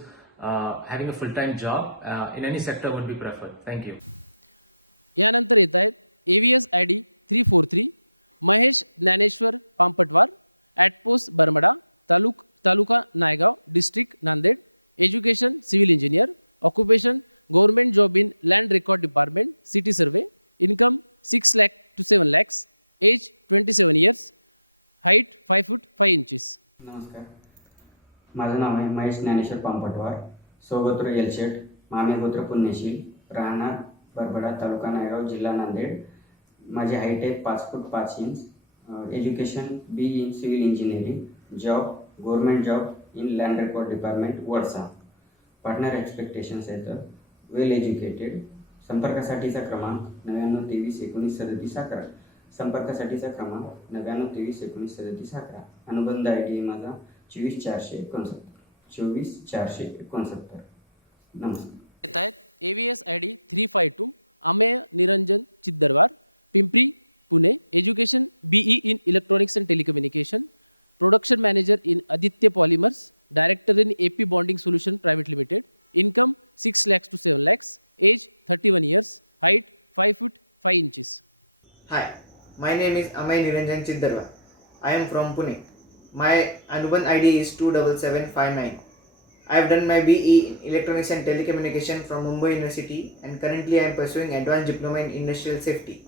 having a full-time job in any sector would be preferred. Thank you. यानंतर येत आहेत AVS ID 343 Mahesh Dnyaneshwar Pampatwar, at post Barmada, taluka Naigaon, district Nanded, education civil engineer, occupation government job in land record department, city survey, income 6 lakh to 7 lakhs, age 27 years, height 5 feet 5 inches. नमस्कार, माझं नाव आहे महेश ज्ञानेश्वर पांपटवार, स्वगोत्र येलशेट, मामे गोत्र पुण्यशील, राहणार बरबडा, तालुका नायगाव, जिल्हा नांदेड. माझी हाईट आहे 5 फूट 5 inch. Education BE in civil engineering, job government job in land record department, Wadsa. Partner expectations आहेत वेल एज्युकेटेड. संपर्कासाठीचा क्रमांक 9923193711. संपर्कासाठीचा क्रमांक 9923193711. अनुबंध ID माझा 24469. 24469. नमस्कार. येत आहेत AVS ID 352 Ameya Niranjan Chiddarwar, Pimpri, Pune, education BE in electronics and telecommunication, production manager in Aditya polymers, director in AP bonding solution private limited, income 6 lakhs to 7 lakhs, age 31 years, height 5 feet 5 inches. Hi, my name is Amay Niranjan Chiddarwa. I am from Pune. My Anubandh ID is 27759. I have done my BE in Electronics and Telecommunication from Mumbai University and currently I am pursuing Advanced Diploma in Industrial Safety.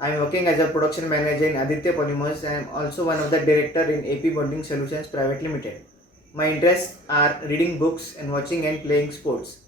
I am working as a production manager in Aditya Polymers and I am also one of the director in AP Bonding Solutions Private Limited. My interests are reading books and watching and playing sports.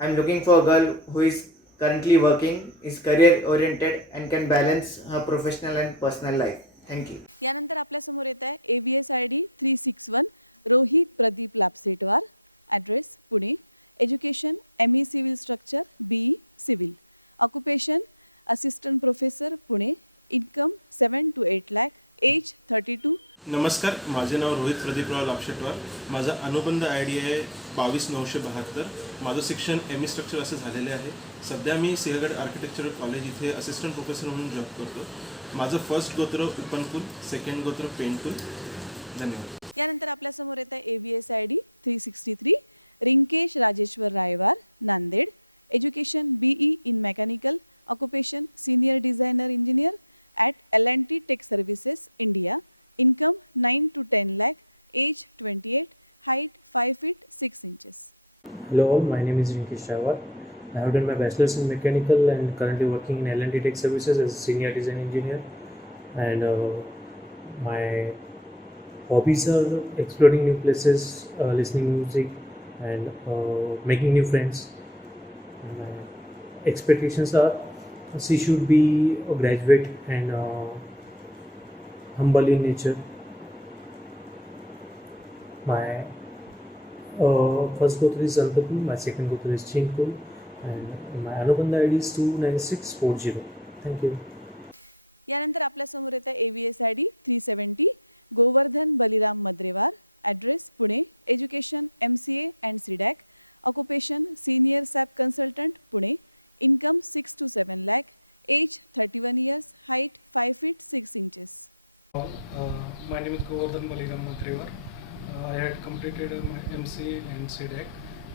I'm looking for a girl who is currently working, is career oriented and can balance her professional and personal life. Thank you. यानंतर आपल्यासमोर येत आहे AVS-ID 361 Rohit Pradeep Lapsetwar, address Pune, education ME civil structure, BE civil, occupation assistant professor Pune, income 7 to 8 lakh, age 32. नमस्कार, माझे नाव रोहित प्रदीपराव लापशेटवार. माझा अनुबंध ID आहे 22972. माझं शिक्षण ME स्ट्रक्चर असे झालेले आहे. सध्या मी सिंहगड आर्किटेक्चरल कॉलेज इथे असिस्टंट प्रोफेसर म्हणून जॉब करतो. माझं फर्स्ट गोत्र उपनकुल, सेकंड गोत्र पेंटकुल. धन्यवाद. यानंतर आपल्यासमोर येत आहे AVS-ID 363 Rinkesh Rajeshwar Raiwar, Nanded, education BE in mechanical, occupation senior designer engineer at L&T tech services India, income 9 to 10 lakh, age 28, height 5 feet 6 inches. Hello all, my name is Rinkesh Rawat. I have done my bachelor's in mechanical and currently working in L&T Tech Services as a senior design engineer. And my hobbies are exploring new places, listening music, and making new friends. My expectations are she should be a graduate and humble in nature. My first gotra is Antapur, my second gotra is Chinkul, and my Anubandha ID is 29640. Thank you. यानंतर आपल्यासमोर येत आहे AVS-ID 370 Govardhan Baliram Madrewar, address Pune, education MCA and CDAC, occupation senior SAP consultant Pune, income 6 to 7 lakh, age 31 years, height 5 feet 6 inches. My name is Govardhan Baliram Madrevar. I had completed my MCA and CDAC.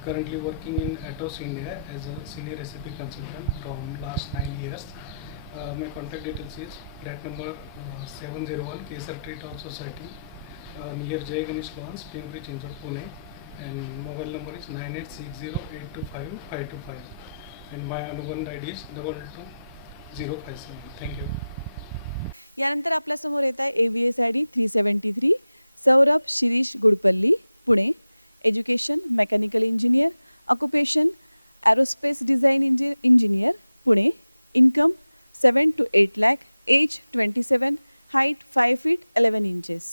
Currently working in Atos India as a senior SAP consultant from last 9 years. My contact details is flat number 701 Kesar Tree Town Society near Jay Ganesh Lawns, Pimpri Chinchwad, Pune, and mobile number is 9860825525, and my Anubandh ID is 22057. Thank you. यानंतर आपल्यासमोर येत आहे AVS-ID 373 Saurabh Shirish Gudpalli, Pune, education mechanical engineer, occupation aerospace design engineer Pune, income 7 to 8 lakh, age 27, height 5 feet 11 inches.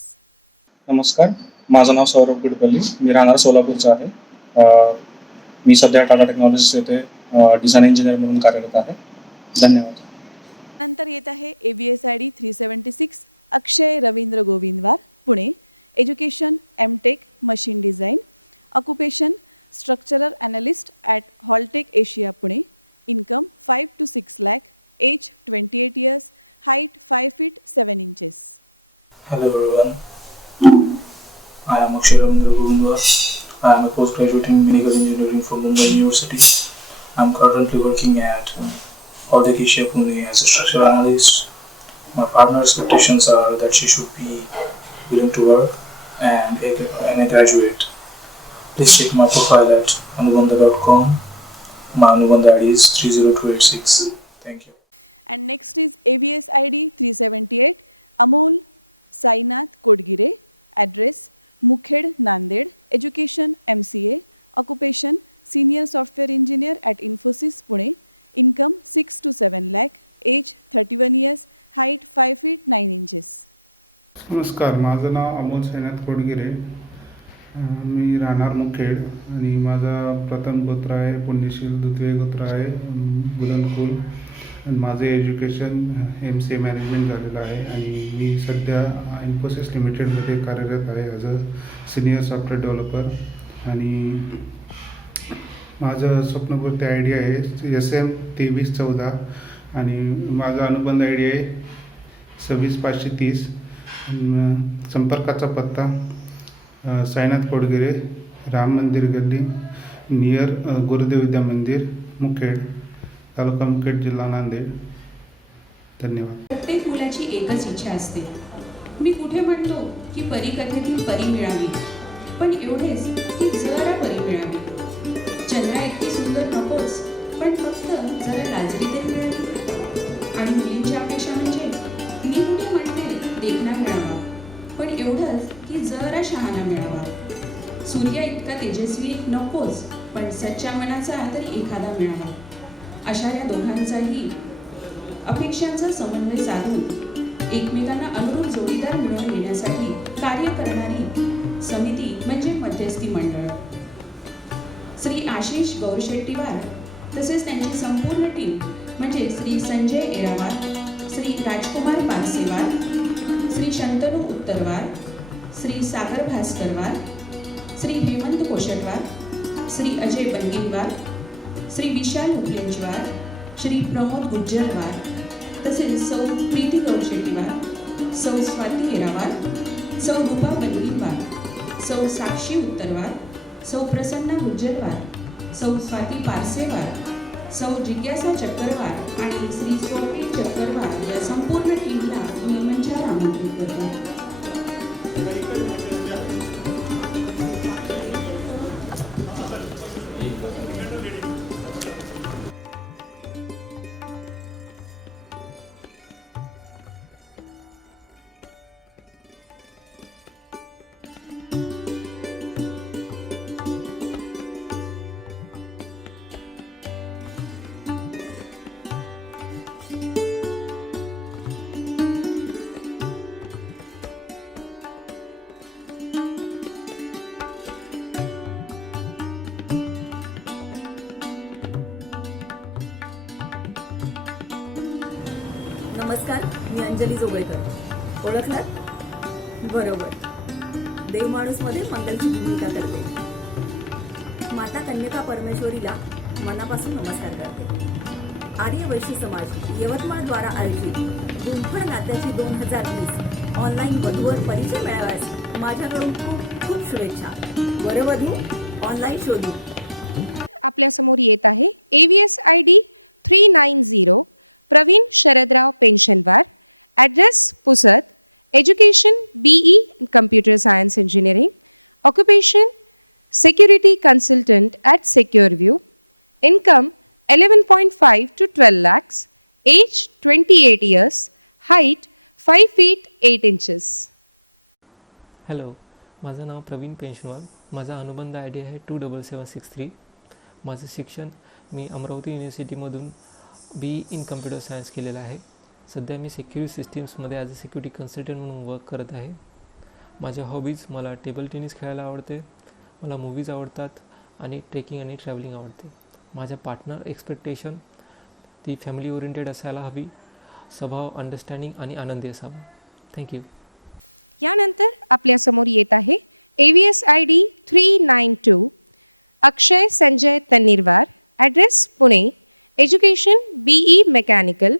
नमस्कार, माझं नाव सौरभ गुडपल्ली, मी राहणार सोलापूरचा आहे. मी सध्या टाटा टेक्नॉलॉजीज येथे डिझाईन इंजिनियर म्हणून कार्यरत आहे. धन्यवाद. नंतर येत आहे AVS-ID 376 Akshay Ravindra Govindwar, Pune, education MTech machine design, occupation structural analyst at Holtec Asia Pune, income 5 to 6 lakh, age 28 years, height 5 feet 7 inches. Hello everyone, I am Akshay Ravindra Govindwar. I am a postgraduate in mechanical engineering from Mumbai University. I am currently working at Halltech Asia Pune as a structural analyst. My partner's expectations are that she should be willing to work and a graduate. Please check my profile at anubandha.com. My Anubandha ID is 30286. Thank you. And next is AVS-ID 378 Amol Sainath Kodgire, address Mukhed, Nanded, education MCA, occupation senior software engineer at Infosys Pune, income 6 to 7 lakh, age 31 years, height 5 feet 9 inches. नमस्कार, माझं नाव अमोल साईनाथ कोडगिरे. मी राहणार मुखेड आणि माझा प्रथम गोत्र आहे पुण्यशील, द्वितीय गोत्र आहे बुलंदकुल आणि माझे एज्युकेशन MCA मॅनेजमेंट झालेलं आहे आणि मी सध्या इन्फोसिस लिमिटेडमध्ये कार्यरत आहे as a senior software developer. आणि माझं स्वप्नपूर्ती ID आहे SM 2314 आणि माझा अनुबंध ID आहे 26530. संपर्काचा पत्ता साईनाथ कोडगिरे, राम मंदिर गल्ली, नियर गुरुदेव विद्या मंदिर, मुखेड, तालुका मुखेड, जिल्हा नांदेड. धन्यवाद. प्रत्येक मुलाची एकच इच्छा असते, मी कुठे म्हणतो की परीकथेतील परी मिळावी, पण एवढेच की जरा परी मिळावी. चंद्रा इतकी सुंदर नकोच, पण फक्त जरा लाजरी तरी मिळावी. आणि मुलींची अपेक्षा म्हणजे मी कुठे म्हणते देखणा मिळावा, पण एवढंच की जरा शहाणा मिळावा. यशस्वी नकोच, पण सच्च्या मनाचा तरी एखादा मिळावा. अशा या दोघांचाही अपेक्षांचा समन्वय साधून एकमेकांना अनुरूप जोडीदार मिळवून येण्यासाठी कार्य करणारी समिती म्हणजे मध्यस्थी मंडळ. श्री आशिष गौरशेट्टीवार तसेच त्यांची संपूर्ण टीम म्हणजे श्री संजय एरावार, श्री राजकुमार पारसेवार, श्री शंतनू उत्तरवार, श्री सागर भास्करवार, श्री हेमंत कोशटवार, श्री अजय बनगिनवार, श्री विशाल हुकलेंचवार, श्री प्रमोद गुज्जरवार, तसेच सौ प्रीती गौरशेट्टीवार, सौ स्वाती एरावार, सौ रूपा बनगिनवार, सौ साक्षी उत्तरवार, सौ प्रसन्ना गुज्जरवार, सौ स्वाती पारसेवार, सौ जिज्ञासा चक्करवार आणि श्री स्वप्नील चक्करवार या संपूर्ण टीमला मी मंचावर आमंत्रित करतो. नमस्कार, मी अंजली जोगळेकर. ओळखलात? बरोबर. देवमाणूसमध्ये मंगलची भूमिका करते. माता कन्यका परमेश्वरीला मनापासून नमस्कार करते. आर्य वैश्य समाज यवतमाळद्वारा आयोजित गुंफण नात्याची 2020 ऑनलाईन वधूवर परिचय मेळाव्यास माझ्याकडून खूप खूप शुभेच्छा. वरवधू ऑनलाईन शोधू. आपल्यासमोर येत आहे AVS ID 390 Praveen Sharadrao Penshanwar, address Pusad, education BE Computer Science Engineering, occupation Security Consultant at SecureView, income 11.5 to 12 lakhs, age 28 years, height 5 feet 8 inches. Hello, माझं नाव प्रवीण पेन्शनवार. माझा अनुबंध ID आहे 27763. माझं शिक्षण मी अमरावती युनिव्हर्सिटीमधून BE in कम्प्युटर सायन्स केलेलं आहे. सध्या मी सिक्युरिटी सिस्टीम्समध्ये ॲज अ सिक्युरिटी कन्सल्टंट म्हणून वर्क करत आहे. माझ्या हॉबीज, मला टेबल टेनिस खेळायला आवडते, मला मूवीज आवडतात आणि ट्रेकिंग आणि ट्रॅव्हलिंग आवडते. माझ्या पार्टनर एक्सपेक्टेशन ती फॅमिली ओरिएंटेड असायला हवी, स्वभाव अंडरस्टँडिंग आणि आनंदी असावा. थँक्यू. यानंतर आपल्यासमोर येत आहे AVS ID 392 Akshay Sanjay Tannirwar, address Pune, education BE Mechanical,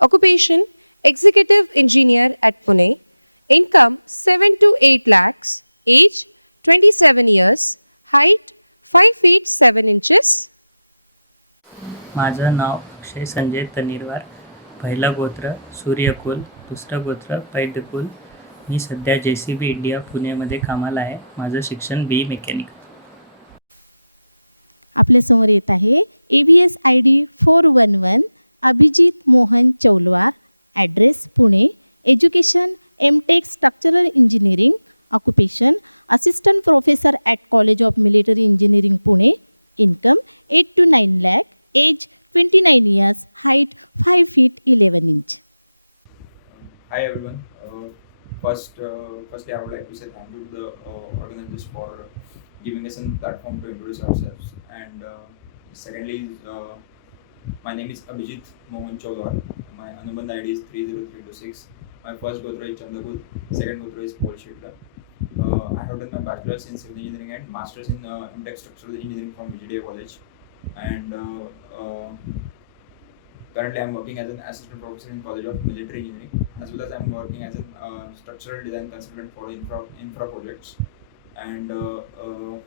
occupation Executive Engineer at Pune, income 7 to 8 lakhs, age 27 years, height 5 feet 7 inches. माझं नाव अक्षय संजय तन्नीरवार. पहिलं गोत्र सूर्यकुल, दुसरं गोत्र पैदकुल. मी सध्या JCB इंडिया पुण्यामध्ये कामाला आहे. माझं शिक्षण BE मेकॅनिकल. आपल्यासमोर येत आहे AVS ID 411 Abhijit Mohan Chaulwar, address Pune, education MTech structural engineering, occupation assistant professor at college of military engineering Pune, income 8 to 9 lakh, age 29 years, height 5 feet 11 inch. Hi everyone. Firstly, I would like to say thank you to the organizers for giving us a platform to introduce ourselves. And secondly, my name is Abhijit Mohan Cholwar. My Anubandh ID is 30326. My first gotra is Chandakul, second gotra is Polshitla. I have done my bachelor's in civil engineering and master's in MTech structural engineering from VGDA College. And currently, I am working as an assistant professor in College of Military Engineering, as well as I am working as a structural design consultant for infra projects. And you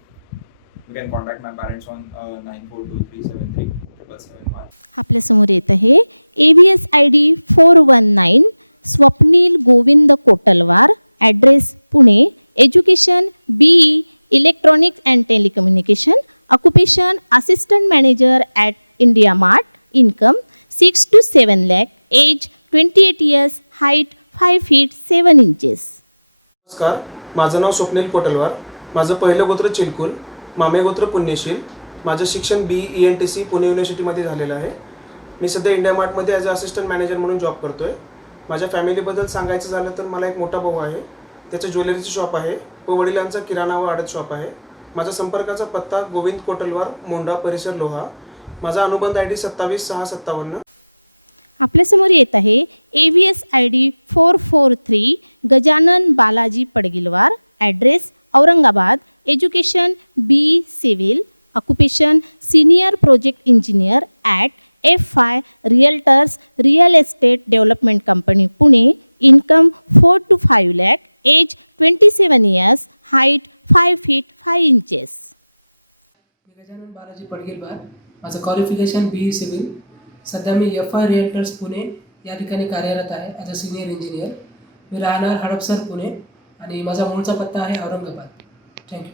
can contact my parents on 9423737771. आपल्यासमोर येत आहे AVS ID 419 Swapnil Govind Kotalwar, address Pune, education BE electronics and telecommunication, occupation assistant manager at IndiaMART, income 6 to 7 lakh, age 28 years, height 5 feet 7 inches. नमस्कार, माझं नाव स्वप्नील कोटलवार. माझं पहिलं गोत्र चिलकुल, मामेगोत्र पुण्यशील. माझं शिक्षण BE-ENTC पुणे युनिव्हर्सिटीमध्ये झालेलं आहे. मी सध्या इंडिया मार्टमध्ये ॲज अ असिस्टंट मॅनेजर म्हणून जॉब करतो आहे. माझ्या फॅमिलीबद्दल सांगायचं झालं तर मला एक मोठा भाऊ आहे, त्याचं ज्वेलरीचं शॉप आहे व वडिलांचा किराणा व आडत शॉप आहे. माझा संपर्काचा पत्ता गोविंद कोटलवार, मोंढा, परिसर लोहा. माझा अनुबंध ID 27/6/57. आपल्यासमोर येत आहे AVS ID 443 Gajanan Balaji Padgilwar, address Aurangabad, education BE civil, occupation senior project engineer at F5 realtors real estate development company Pune, income 4 to 5 lakh, age 27 years, height 5 feet 5 inches. Gajanan Balaji Padgilwar. माझं क्वालिफिकेशन BE सिव्हिल. सध्या मी F5 रिअल्टर्स पुणे या ठिकाणी कार्यरत आहे ॲज अ सिनियर इंजिनियर. मी राहणार हडपसर पुणे आणि माझा मूळचा पत्ता आहे औरंगाबाद. थँक्यू.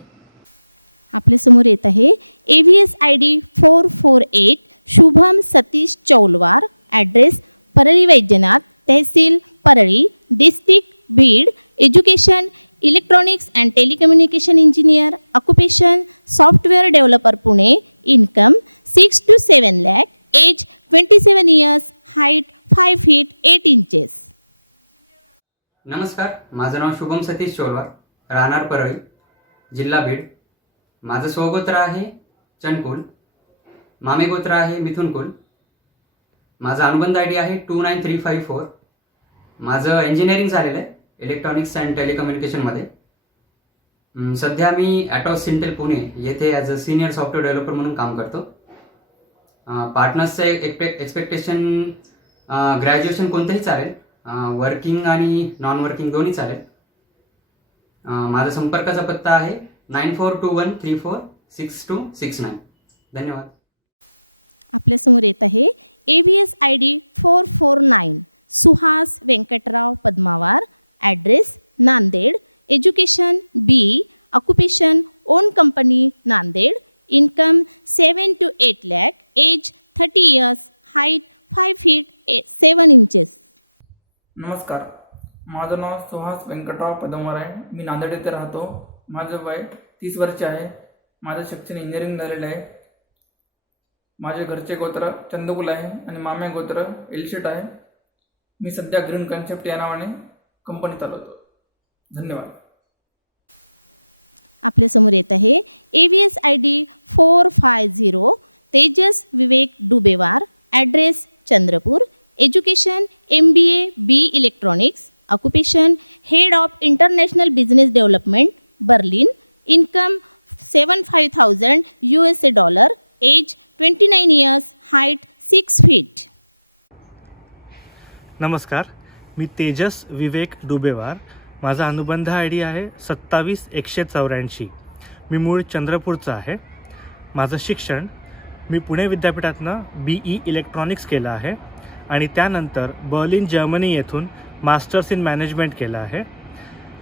आपल्यासमोर येत आहे AVS ID 448 Shubham Satish Chaulwar, address Parli Vaidyanath, tehsil Parli, district Beed, education electronics and telecommunication engineer, occupation software developer Pune, income 6 to 7 lakh, age 27 years, height 5 feet 8 inches. नमस्कार, माझं नाव शुभम सतीश चौलवार, राहणार परळी, जिल्हा बीड. माझं स्वगोत्र आहे चनकुल, मामेगोत्र आहे मिथुनकुल. माझा अनुबंध ID आहे 29354. माझं इंजिनिअरिंग झालेलं आहे इलेक्ट्रॉनिक्स अँड टेलिकम्युनिकेशनमध्ये. सध्या मी ॲटॉस सिंटेल पुणे येथे as a senior software developer म्हणून काम करतो. पार्टनर्सचं एक्सपेक्टेशन ग्रॅज्युएशन कोणतंही चालेल, वर्किंग आणि नॉन वर्किंग दोन्ही चालेल. माझा संपर्काचा पत्ता आहे 9421346269. धन्यवाद. आपल्यासमोर येत आहे AVS ID 449 Suhas Venkatrao Padmawar, address Nanded, education BE, occupation own company Nanded, income 7 to 8 lakh, age 30 years, height 5 feet 7 inches. नमस्कार, माझं नाव सुहास व्यंकटराव पदमार आहे. मी नांदेड येथे राहतो. माझं वय 30 वर्ष आहे. माझं शिक्षण इंजिनिअरिंग झालेलं आहे. माझे घरचे गोत्र चंदकुल आहे आणि मामे गोत्र एलशेट आहे. मी सध्या ग्रीन कन्सेप्ट या नावाने कंपनी चालवतो. धन्यवाद. आपल्यासमोर येत आहे AVS ID 450 Tejas Vivek Dubewar, address Chandrapur, education MBA BE electronics, occupation head of international business development Berlin, income $75,000, age 29 years, height 6 feet. नमस्कार, मी तेजस विवेक डुबेवार. माझा अनुबंध ID आहे 27184. मी मूळ चंद्रपूरचा आहे. माझं शिक्षण मी पुणे विद्यापीठातनं BE इलेक्ट्रॉनिक्स केलं आहे आणि त्यानंतर बर्लिन जर्मनी येथून मास्टर्स इन मॅनेजमेंट केलं आहे.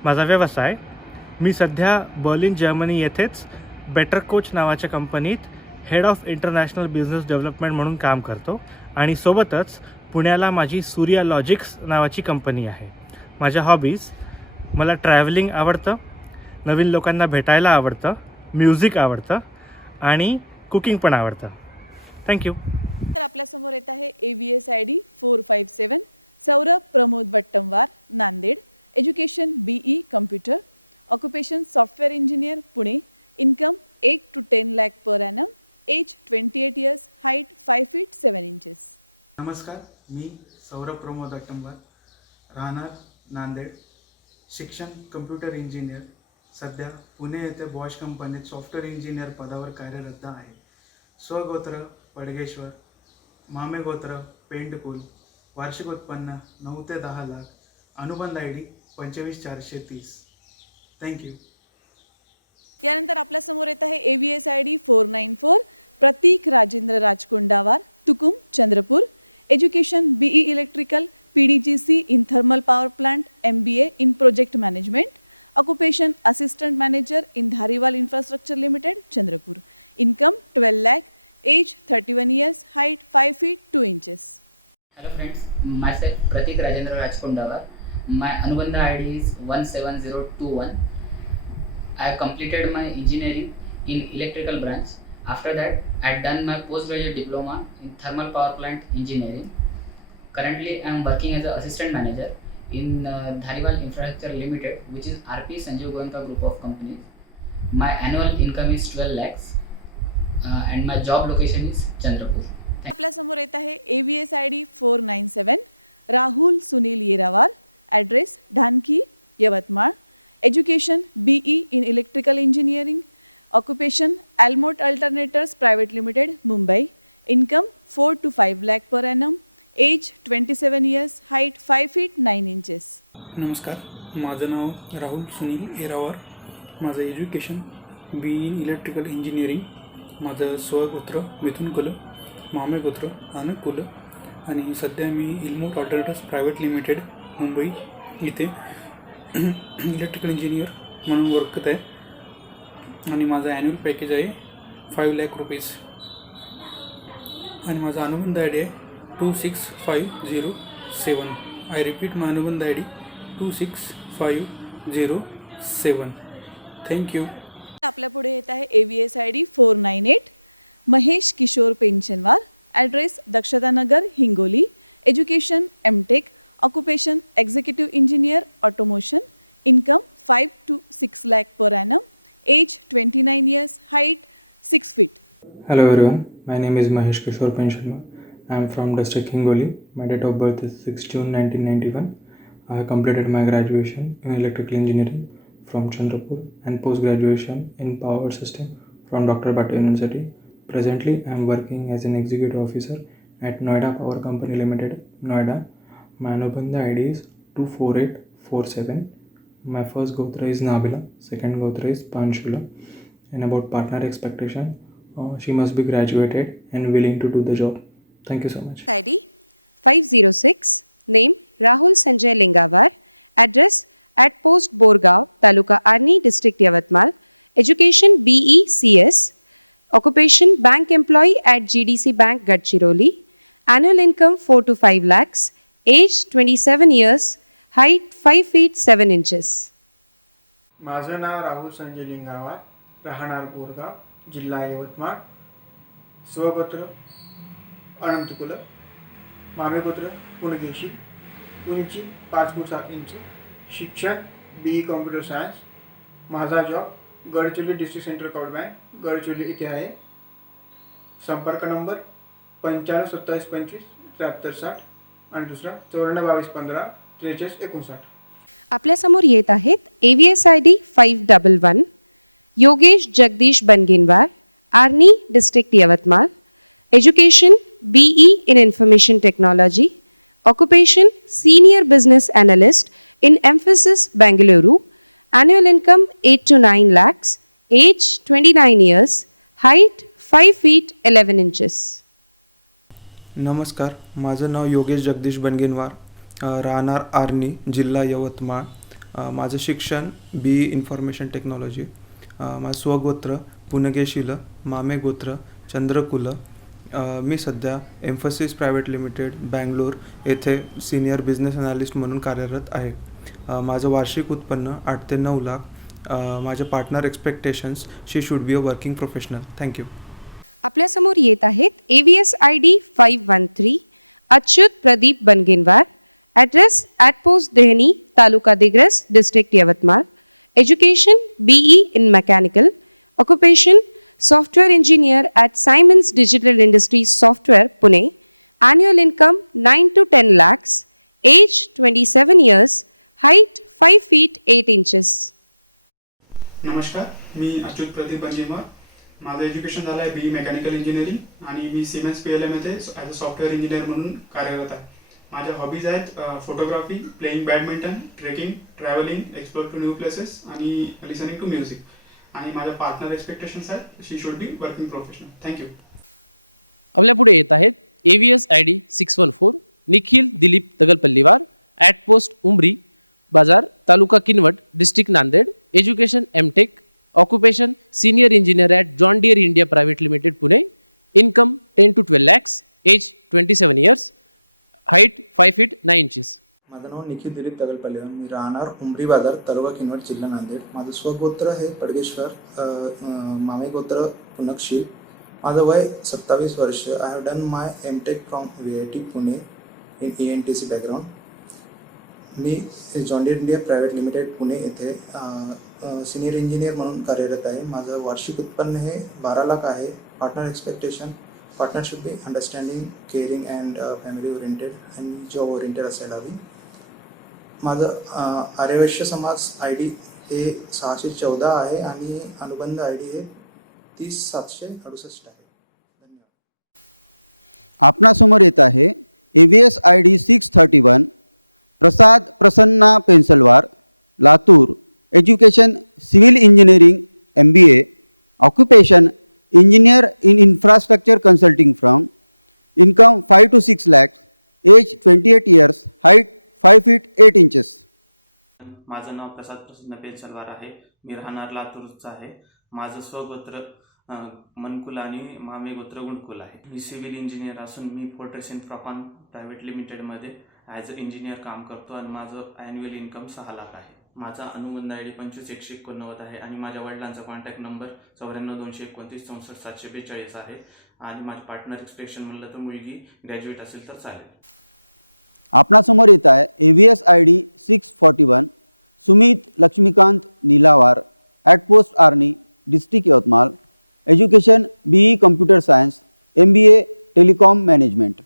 माझा व्यवसाय मी सध्या बर्लिन जर्मनी येथेच बेटर कोच नावाच्या कंपनीत head of international business development म्हणून काम करतो आणि सोबतच पुण्याला माझी सूर्या लॉजिक्स नावाची कंपनी आहे. माझ्या हॉबीज, मला ट्रॅव्हलिंग आवडतं, नवीन लोकांना भेटायला आवडतं, म्युझिक आवडतं आणि कुकिंग पण आवडतं. थँक्यू. तर आपल्यासमोर येत आहे AVS ID 457 Saurabh Pramod Vattamwar, Nanded, education BE computer, occupation software engineer Pune, income 8 to 10 lakh per annum, age 28 years, height 5 feet 7 inches. नमस्कार, मी सौरभ प्रमोद वट्टमवार, राहणार नांदेड, शिक्षण कम्प्युटर इंजिनियर. सध्या पुणे येथे बॉश कंपनीत सॉफ्टवेअर इंजिनियर पदावर कार्यरत आहे. स्वगोत्र पडगेश्वर, मामे गोत्र पेंडकुल, वार्षिक उत्पन्न 9 ते 10 लाख, अनुबंध ID 25430. थँक्यू. यानंतर आपल्यासमोर येत आहे AVS ID 494 Pratik Rajendra Rajkondawar, Tukum, Chandrapur, education BE electrical, PDGC in thermal power plant, MBA in project management, occupation assistant manager in Dhariwal infrastructure limited, Chandrapur, income 12 lakh, age 31 years, height 5 feet 2 inches. Hello friends, myself Pratik Rajendra Rajkondavar. My Anubandha ID is 17021. I have completed my engineering in electrical branch. After that, I had done my postgraduate diploma in thermal power plant engineering. Currently, I am working as an assistant manager in Dhariwal Infrastructure Limited, which is RP Sanjeev Goenka group of companies. My annual income is 12 lakhs and my job location is Chandrapur. आपल्या समोर येत आहे AVSID 497 Rahul Sunil Yerawar, address Dhanki Yavatmal, education BE in electrical engineering, occupation Almot Alternators Private Limited Mumbai, income 4 to 5 lakh per annum, age 27 years, height 5 feet 9 inches. नमस्कार, माझं नाव राहुल सुनील येरावार. माझं education BE in electrical engineering. माझं स्वगोत्र मिथुन कुल, मामे गोत्र आनंद कुल आणि सध्या मी इल्मोट ऑल्टरनेटर्स प्रायव्हेट लिमिटेड मुंबई इथे इलेक्ट्रिकल इंजिनियर म्हणून वर्क करत आहे आणि माझं ॲन्युअल पॅकेज आहे 5 lakh रुपीज आणि माझा अनुबंध आय डी आहे 26507. आय रिपीट, माझा अनुबंध आय डी 26507. थँक्यू. आपल्या पुढे येत आहे AVSID 498 Mahesh Kishor Penshanwar, address Dakshatanagar Hingoli, education MTech, occupation executive engineer automation, income 5 to 6 lakh per annum, age 29 years, height 6 feet. Hello everyone, my name is Mahesh Kishore Pensionwar. I am from district Hingoli. My date of birth is 6 June 1991. I have completed my graduation in electrical engineering from Chandrapur and post-graduation in power system from Dr. Bhatta University. Presently, I am working as an executive officer at Noida Power Company Limited, Noida. My Anubandha ID is 24847. My first Gotra is Nabila, second Gotra is Panchula. And about partner expectation, she must be graduated and willing to do the job. Thank you so much. ID 506, name Rahul Sanjay Lingavar, address at Post Borgaon, Taluka Arni, District Yavatmal, education BE CS, occupation bank employee at GDC Bank, Gadchiroli, annual income 4 to 5 lakhs, age 27 years, height 5 feet 7 inches. माझं नाव राहुल संजय लिंगावार, राहणार बोरगाव, जिल्हा यवतमाळ, स्वगोत्र अनंतकुल, मामेगोत्र पुणगेशी, उंची 5 फूट 7 इंच, शिक्षण BE कॉम्प्युटर सायन्स. माझा जॉब गडचिरोली डिस्ट्रिक्ट सेंट्रल कॉर्ड बँक गडचिरोली इथे आहे. संपर्क नंबर 95 27 25 73 60 आणि दुसरा 94 22 15 43 59. आपल्यासमोर येत आहेत AVSID 511 Yogesh Jagdish Bangenwar, Arni, district Yavatmal, education BE in Information Technology, occupation Senior Business Analyst in Emphasis, Bengaluru, annual income 8 to 9 lakhs, age 29 years, height 5 feet 11 inches. नमस्कार, माझं नाव योगेश जगदीश बनगेनवार, राहणार आर्नी, जिल्हा यवतमाळ. माझं शिक्षण BE इन्फॉर्मेशन टेक्नॉलॉजी. माझं स्वगोत्र पुणगेशील, मामे गोत्र चंद्रकुल. मी सध्या एम्फसिस प्रायव्हेट लिमिटेड बँगलोर येथे सिनियर बिझनेस अनालिस्ट म्हणून कार्यरत आहे. माझं वार्षिक उत्पन्न 8 ते 9 लाख. माझ्या partner expectations she should be a working professional. Thank you. आपल्यासमोर येत आहेत AVSID 513 Achyut Pradeep Bangenwar, address at post Dehni, taluka Digras, district Yavatmal, education BE in Mechanical, occupation Software Engineer at Siemens Digital Industries Software, Pune, annual income 9 to 10 lakhs, age 27 years, height 5 feet 8 inches. नमस्कार, मी अच्युत प्रदीप बनगेनवार. माझं एज्युकेशन झालं आहे BE मेकॅनिकल इंजिनिअरिंग आणि मी सिमेन्स PLM येथे ॲज अ सॉफ्टवेअर इंजिनियर म्हणून कार्यरत आहे. माझ्या हॉबीज आहेत photography, playing badminton, trekking, travelling, explore to new places आणि लिसनिंग टू म्युझिक. आणि माझ्या पार्टनर एक्सपेक्टेशन्स आहेत she should be working professional. Thank you. आपल्या पुढे येत आहेत AVSID 614 Nikhil Dilip Tagalpalliwar, at post Umri Bazar, taluka Kinwat, district Nanded, education MTech, occupation senior engineer at John Deere India private limited, Pune, income 10 to 12 lakhs, age 27 years, height 5 feet 9 inches. माझं नाव निखिल दिलीप तगलपल्लीवार. मी राहणार उमरी बाजार तालुका किनवट जिल्हा नांदेड. माझं स्वगोत्र आहे पडगेश्वर, मामे गोत्र पुनक्षील. माझं वय 27 वर्ष. I have done my MTech from VIT Pune in ENTC background. मी John Deere India private limited Pune येथे सिनियर इंजिनियर म्हणून कार्यरत आहे. माझं वार्षिक उत्पन्न हे 12 लाख आहे. Partner expectation partnership understanding caring and family oriented and job oriented असायला हवी. माझं आर्यवैश्य समाज ID हे 614 आहे आणि अनुबंध ID हे 30768 आहे. आपणासमोर येत आहे AVS ID 631 Prasad Prasanna Pensalwar, Latur. Education civil engineering MBA. Occupation engineer in infrastructure consulting from. Income 5 to 6 lakhs. Age 28 years. Height 5 feet 8 inches. माझं नाव प्रसाद प्रसन्न पेन्सलवार आहे. मी राहणार लातूरचा आहे. माझं स्वगोत्र मनकुल आणि मामे गोत्र गुणकुल आहे. मी सिव्हिल इंजिनियर असून मी फोर्ट्रेस इन प्रॉपान प्रायव्हेट लिमिटेडमध्ये ॲज अ इंजिनियर काम करतो आणि माझं ॲन्युअल इन्कम 6 लाख आहे. माझा अनुबंध ID 25189 आहे आणि माझ्या वडिलांचा कॉन्टॅक्ट नंबर 94 229 64 742 आहे. आणि माझे पार्टनर एक्सपेक्टेशन म्हणलं तर मुलगी ग्रॅज्युएट असेल तर चालेल. आपणासमोर येत आहे AVS ID 641 Sumit Laxmikant Nilawar, at post Arni, district Yavatmal. Education BE computer science, MBA telecom management.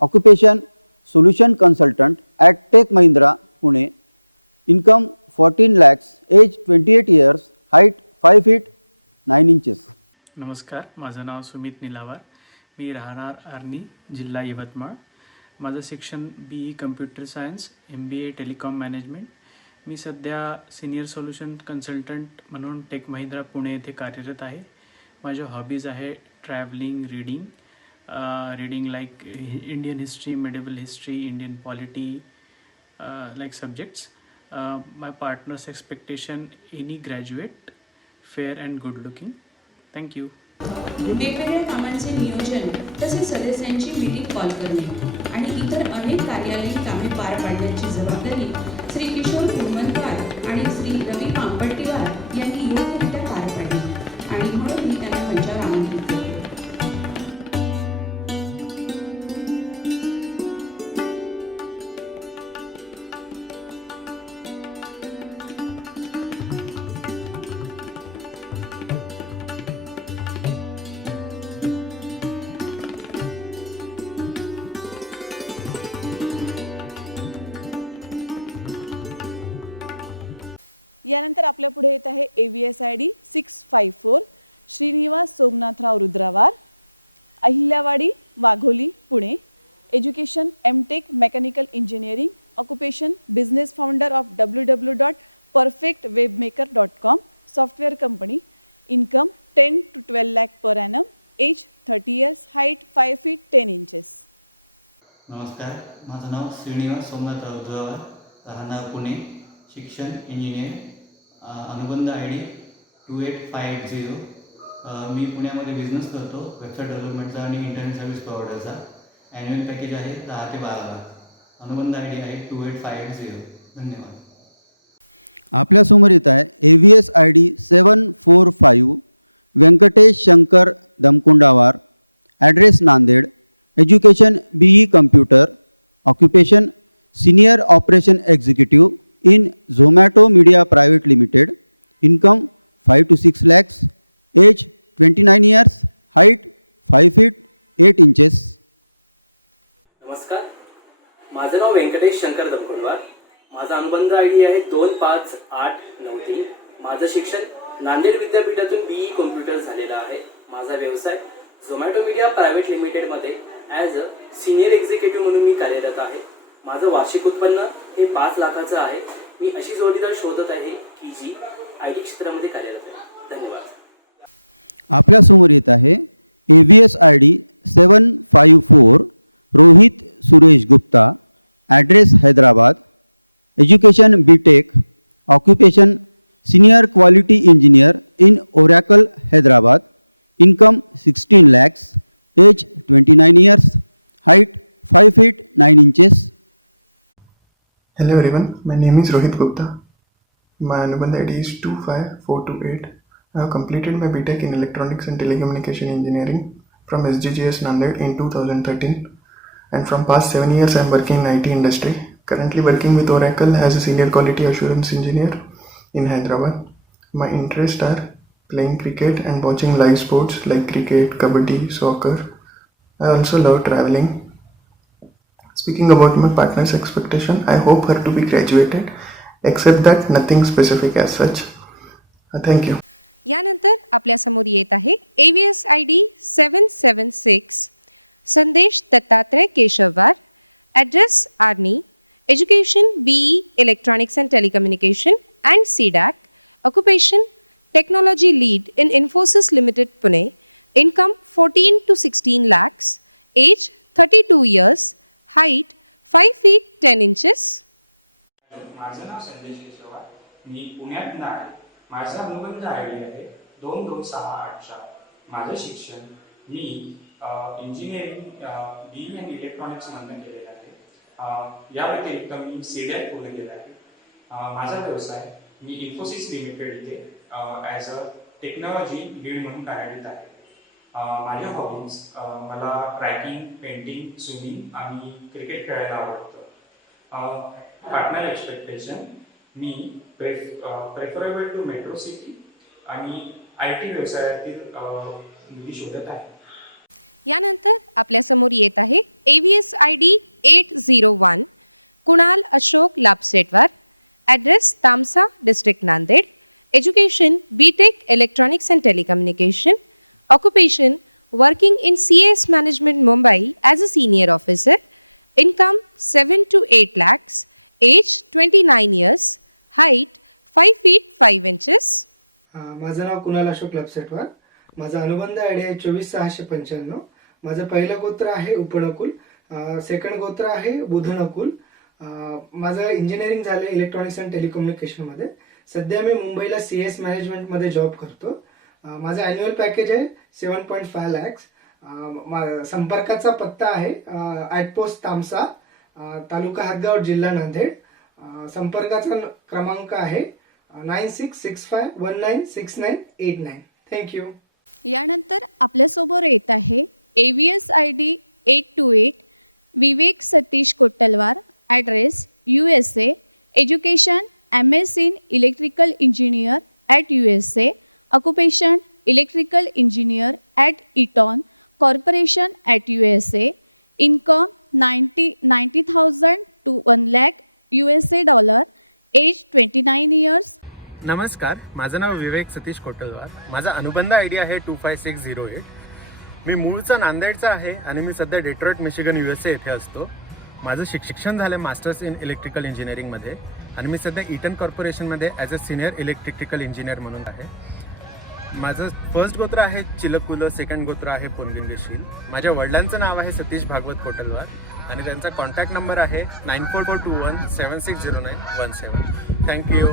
Occupation solution consultant at Tech Mahindra Pune. Income 14 lakhs. Age 28 years. Height 5 feet 9 inches. नमस्कार, माझं नाव सुमित निलावार. मी राहणार आर्नी, जिल्हा यवतमाळ. माझं शिक्षण BE computer science, MBA telecom management. मी सध्या सिनियर सोल्युशन कन्सल्टंट म्हणून टेक महिंद्रा पुणे येथे कार्यरत आहे. माझ्या हॉबीज आहे travelling, reading like Indian history, medieval history, Indian polity like subjects. My partners expectation any graduate, fair and good looking. Thank you. वेगवेगळ्या कामांचे नियोजन तसेच सदस्यांची मीटिंग कॉल करणे आणि इतर अनेक कार्यालयीन कामे पार पाडण्याची जबाबदारी श्री किशोर कुर्मनकर आणि श्री रवी पांपट्टीवार यांनी योग्यरित्या पार पाडली आणि म्हणून मी त्यांना मंचावर आमंत्रित केले. यानंतर आपल्या पुढे येत आहे AVS ID 654 Shrinivas Somnathrao Rudrawar, Ahilyawadi, Wagholi, Pune. Education MTech mechanical engineering. Occupation business founder of www.perfectwebmaker.com software company. Income 10 to 12 lakh per annum. Age 30 years. Height 5 feet 10 inches. नमस्कार, माझं नाव श्रीनिवास सोमनाथराव रुद्रावार, राहणार पुणे. शिक्षण इंजिनियर. अनुबंध ID 28580. मी पुण्यामध्ये बिझनेस करतो, वेबसाईट डेव्हलपमेंटचा आणि इंटरनेट सर्व्हिस प्रोव्हायडरचा. ॲन्युअल पॅकेज आहे 10 ते 12 लाख. अनुबंध ID आहे 28580. धन्यवाद. आपल्यासमोर येत आहे AVS ID 745 Venkatesh Shankar Damkundawar, address Nanded. Education BE computer. Occupation senior operation executive in Zomato media private limited. Income 5 to 6 lakhs. Age 29 years. Height 5 feet 8 inches. नमस्कार, माझं नाव व्यंकटेश शंकर दमकुंडवार. माझा अनुबंध ID आहे 25893. माझं शिक्षण नांदेड विद्यापीठातून BE कम्प्युटर झालेलं आहे. माझा व्यवसाय झोमॅटो मीडिया प्रायव्हेट लिमिटेडमध्ये ॲज अ सिनियर एक्झिक्युटिव्ह म्हणून मी कार्यरत आहे. माझं वार्षिक उत्पन्न हे 5 लाखाचं आहे. मी अशी जोडीदार शोधत आहे की जी IT क्षेत्रामध्ये कार्यरत आहे. धन्यवाद. आपल्यासमोर येत आहे AVS ID 754 Rohit Suresh Gupta, address Hyderabad. Education BTech. Occupation senior quality engineer in Oracle Hyderabad. Income 16 lakhs. Age 29 years. Height 5 feet 9 inches. Hello everyone, my name is Rohit Gupta. My Anubandha ID is 25428. I have completed my BTech in Electronics and Telecommunication Engineering from SGGS Nanded in 2013, and from past 7 years I am working in IT industry. Currently working with Oracle as a Senior Quality Assurance Engineer in Hyderabad. My interests are playing cricket and watching live sports like cricket, kabaddi, soccer. I also love traveling. Speaking about my partner's expectation, I hope her to be graduated, except that nothing specific as such. Thank you. यानंतर आपल्यासमोर येत आहे AVS ID 776 Sandesh Dattatray Keshavwar, address Arni, education BE electronics and telecommunication and CDAC, occupation technology lead in Infosys limited Pune, income 14 to 16 lakhs, age 32 years, height 5 feet 10 inches. माझं नाव संदेश केशववार, मी पुण्यातनं आहे. माझा अनुबंध आयडी आहे 22684. माझं शिक्षण मी इंजिनिअरिंग BE आणि इलेक्ट्रॉनिक्समधनं केलेलं आहे. या व्यतिरिक्त मी CDAC पूर्ण केलं आहे. माझा व्यवसाय मी इन्फोसिस लिमिटेड इथे ॲज अ टेक्नॉलॉजी लीड म्हणून कार्यरत आहे. माझ्या हॉबीज मला ट्रॅकिंग, पेंटिंग, स्विमिंग आणि क्रिकेट खेळायला आवडतं. पार्टनर एक्सपेक्टेशन मी प्रेफरेबल टू मेट्रो सिटी आणि IT व्यवसायातील मुली शोधत आहे. यानंतर आपल्यासमोर येत आहे AVS ID 801 Kunal Ashok Lapsetwar, address Tamsa district Nanded, education BTech electronics and telecommunication, occupation working in CS management Mumbai as a senior officer, income 7 to 8 lakhs, age 29 years, height 5 feet 5 inches. माझं नाव कुणाल अशोक लपसेटवार. माझा अनुबंध आयडी आहे 24695. माझं पहिलं गोत्र आहे उपनकुल, सेकंड गोत्र आहे बुधनकुल. माझं इंजिनिअरिंग झालं इलेक्ट्रॉनिक्स अँड टेलिकम्युनिकेशनमध्ये. सध्या मी मुंबईला CS मॅनेजमेंटमध्ये जॉब करतो. माझं ॲन्युअल पॅकेज आहे 7.5 lakhs. संपर्काचा पत्ता आहे ॲटपोस्ट तामसा, तालुका हातगाव, जिल्हा नांदेड. संपर्काचा क्रमांक आहे 9665196989. थँक्यू. यानंतर आपल्यासमोर येत आहे AVS ID 828 Vivek Satish Kottalwar, address USA, education MS in electrical engineer at USA, occupation electrical engineer at Eaton Corporation at USA, income 90,000 to 1 lakh $, age 29 years. नमस्कार, माझं नाव विवेक सतीश कोटलवार. माझा अनुबंध आयडी आहे 25608. मी मूळचा नांदेडचा आहे आणि मी सध्या डेट्रॉइट मिशिगन USA येथे असतो. माझं शिक्षण झालं मास्टर्स इन इलेक्ट्रिकल इंजिनिअरिंगमध्ये आणि मी सध्या ईटन कॉर्पोरेशनमध्ये as a senior electrical engineer म्हणून आहे. माझं फर्स्ट गोत्र आहे चिलकुलं, सेकंड गोत्र आहे पोनगिनगेशील. माझ्या वडिलांचं नाव आहे सतीश भागवत कोटलवार आणि त्यांचा कॉन्टॅक्ट नंबर आहे 9442176017. थँक्यू.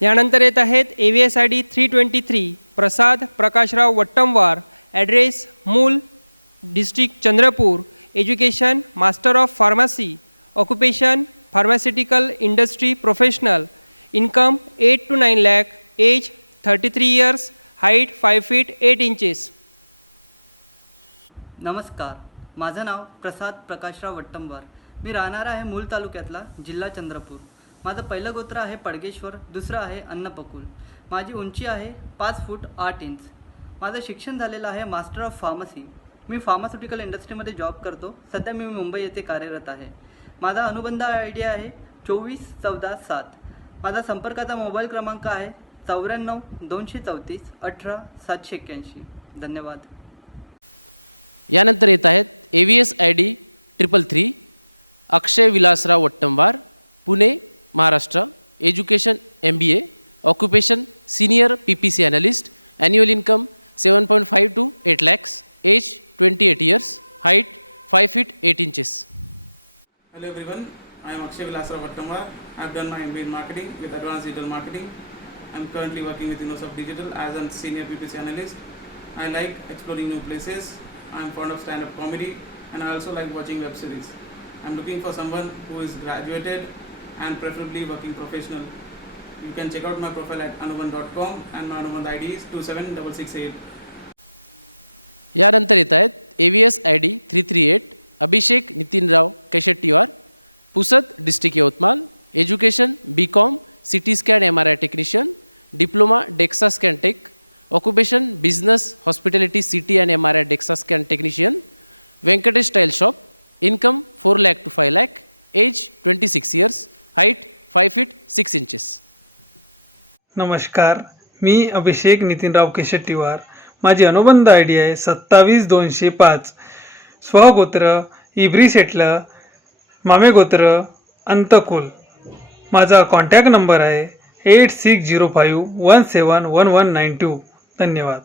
यानंतर येत आहेत AVS ID 323 Prasad Prakashrao Vattamwar, address Mul district Chandrapur, education master of pharmacy, occupation pharmaceutical industry professional, income 8 to 9 lakh, age 33 years, height 5 feet 8 inches. नमस्कार, माझं नाव प्रसाद प्रकाशराव वट्टंबार. मी राहणार आहे मूल तालुक्यातला, जिल्हा चंद्रपूर. माझं पहिलं गोत्र आहे पडगेश्वर, दुसरं आहे अन्नपकुल. माझी उंची आहे 5 foot 8 inch. माझं शिक्षण झालेलं आहे master of pharmacy. Me pharmaceutical इंडस्ट्रीमध्ये जॉब करतो. सध्या मी मुंबई येथे कार्यरत आहे. माझा अनुबंध आयडी आहे 24147. माझा संपर्काचा मोबाईल क्रमांक आहे 94 234 18 781. धन्यवाद. यानंतर येत आहेत AVS ID 333 Akshay Vilasrao Wattambar, Pune Maharashtra, education MBA, occupation senior PPC analyst, annual income 7.5 to 8 lakhs, age 28 years, height 5 feet 8 inches. Hello everyone, I am Akshay Vilasra Vattamar. I have done my MBA in marketing with advanced digital marketing. I am currently working with InnoSoft Digital as a senior PPC analyst. I like exploring new places. I am fond of stand-up comedy and I also like watching web series. I am looking for someone who is graduated and preferably working professional. You can check out my profile at anuban.com and my Anuban ID is 27668. यानंतर येत आहेत AVS ID 338 Abhishek Nitinrao Keshettiwar, Pusad district Yavatmal, education BCom CT scan MRI technician, diploma DEXA scan tech, occupation business hospitality CT and MRI DEXA scan technician, Venkatesh tile shop, income 4 lakh to 5 lakh, age 26 years, height 5 feet 6 inches. नमस्कार, मी अभिषेक नितीनराव केशेट्टीवार. माझी अनुबंध आय डी आहे 27205. स्वगोत्र इब्री सेटला, मामे गोत्र अंतकुल. माझा कॉन्टॅक्ट नंबर आहे 8605171192. धन्यवाद.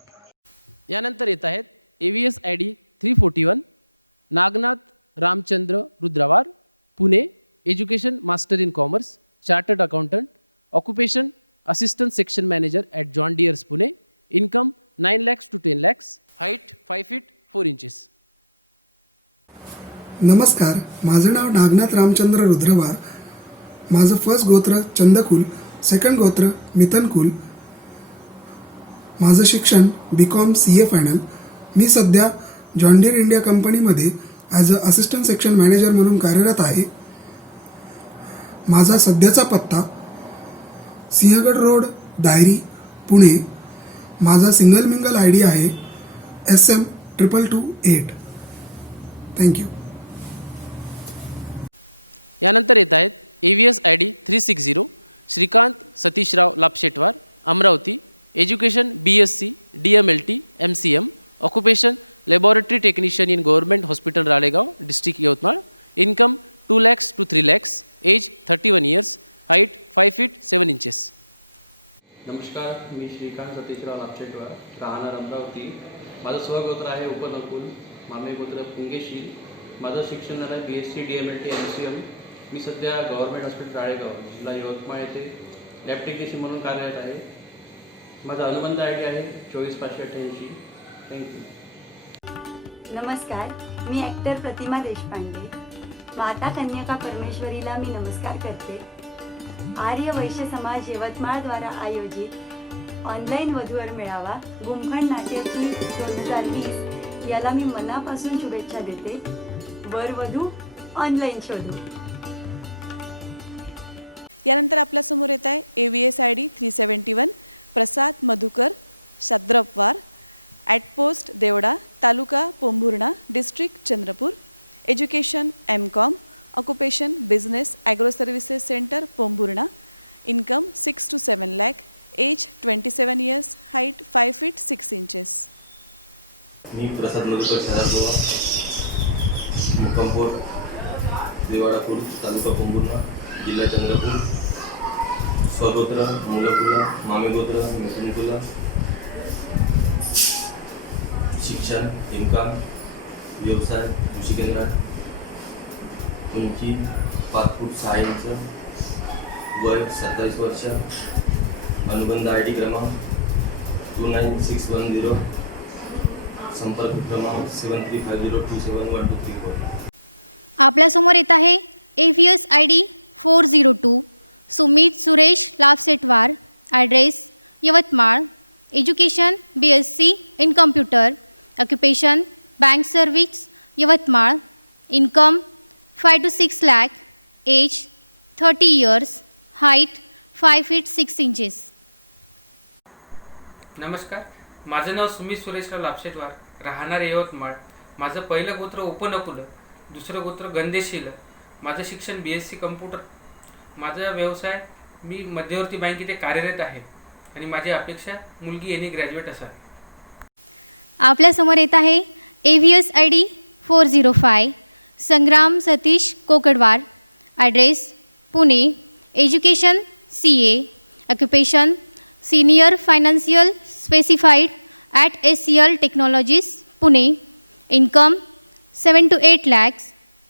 यानंतर येत आहेत AVS ID 341 Nagnath Ramchandra Rudrawar, Pune, education master in commerce, chartered accountant, occupation assistant section manager at John Deere's Pune, income 9 lakhs to 10 lakhs, height 5 feet 4 inches. नमस्कार, माझं नाव नागनाथ रामचंद्र रुद्रवार. माझं फर्स्ट गोत्र चंदकुल, सेकंड गोत्र मिथनकुल. माझं शिक्षण BCom CA फायनल. मी सध्या जॉन डिअर इंडिया कंपनीमध्ये as a assistant section manager म्हणून कार्यरत आहे. माझा सध्याचा पत्ता सिंहगड रोड, दायरी, पुणे. माझा सिंगल मिंगल आय डी आहे SM2228. थँक्यू. यानंतर येत आहेत AVS ID 360 Shrikant Satishrao Lapshetwar, Amravati, education BSc DMLT MCM, occupation laboratory technician in government hospital Ralegaon district Yavatmal, income 2 lakhs to 3 lakhs, age 31 years, height 5 feet 7 inches. नमस्कार, मी श्रीकांत सतीशराव लापशेटवार, राहणार अमरावती. माझं स्वगोत्र आहे उपनकुल, मामे गोत्र पुंगेशील. माझं शिक्षण झालं आहे BSc DMLT MCM. मी सध्या गव्हर्नमेंट हॉस्पिटल राळेगाव जिल्हा यवतमाळ येथे लॅब टेक्निशियन म्हणून कार्यरत आहे. माझा अनुबंध आय डी आहे 24588. थँक्यू. नमस्कार, मी ॲक्टर प्रतिमा देशपांडे. माता कन्यका परमेश्वरीला मी नमस्कार करते. आर्य वैश्य समाज यवतमाळद्वारा आयोजित ऑनलाईन वधूवर मेळावा गुमखंड नाट्याची 2020 याला मी मनापासून शुभेच्छा देते. वर वधू ऑनलाईन शोधू. यानंतर आपल्यासमोर येत आहे AVS ID 371 Prasad Madhukar Shadrapwar, at post Devada, taluka Pombhurna, district Chandrapur, education MCom, occupation business agro services centre Pombhurna, income 6 to 7 lakh, age 27 years, height 5 feet 6 inches. मी प्रसाद मधुकर सरागोवा, मुक्कामपूर देवाडापूर, तालुका पोंभुर्णा, जिल्हा चंद्रपूर. स्वगोत्र मूलकुला, मामेगोत्र मिथुनकुला. शिक्षण इन्कम व्यवसाय कृषी केंद्र. उंची 5 फूट 6 इंच, वय 27 वर्ष. अनुबंध आय डी क्रमांक 29610. संपर्क क्रमांक 7350271234. आपल्यासमोर येत आहे AVS ID 402 Sumit Suresh Labhsetwar, address Yavatmal, education BSc in computer, occupation bank service Yavatmal, income 5 to 6 lakh, age 30 years, height 5 feet 6 inches. नमस्कार, माझं नाव सुमित सुरेशराव लापशेटवार, राहणार यवतमाळ. माझं पहिलं गोत्र उपनकुल, दुसरं गोत्र गंधेशील. माझं शिक्षण BSc कम्प्युटर. माझा व्यवसाय मी मध्यवर्ती बँक इथे कार्यरत आहे आणि माझी अपेक्षा मुलगी यांनी ग्रॅज्युएट असावी. आपल्यासमोर येत आहे AVS ID 405 Sangram Satish Kokadwar, address Pune, education CA, occupation senior financial specified at SCL technologies Pune, income 7 to 8 lakhs,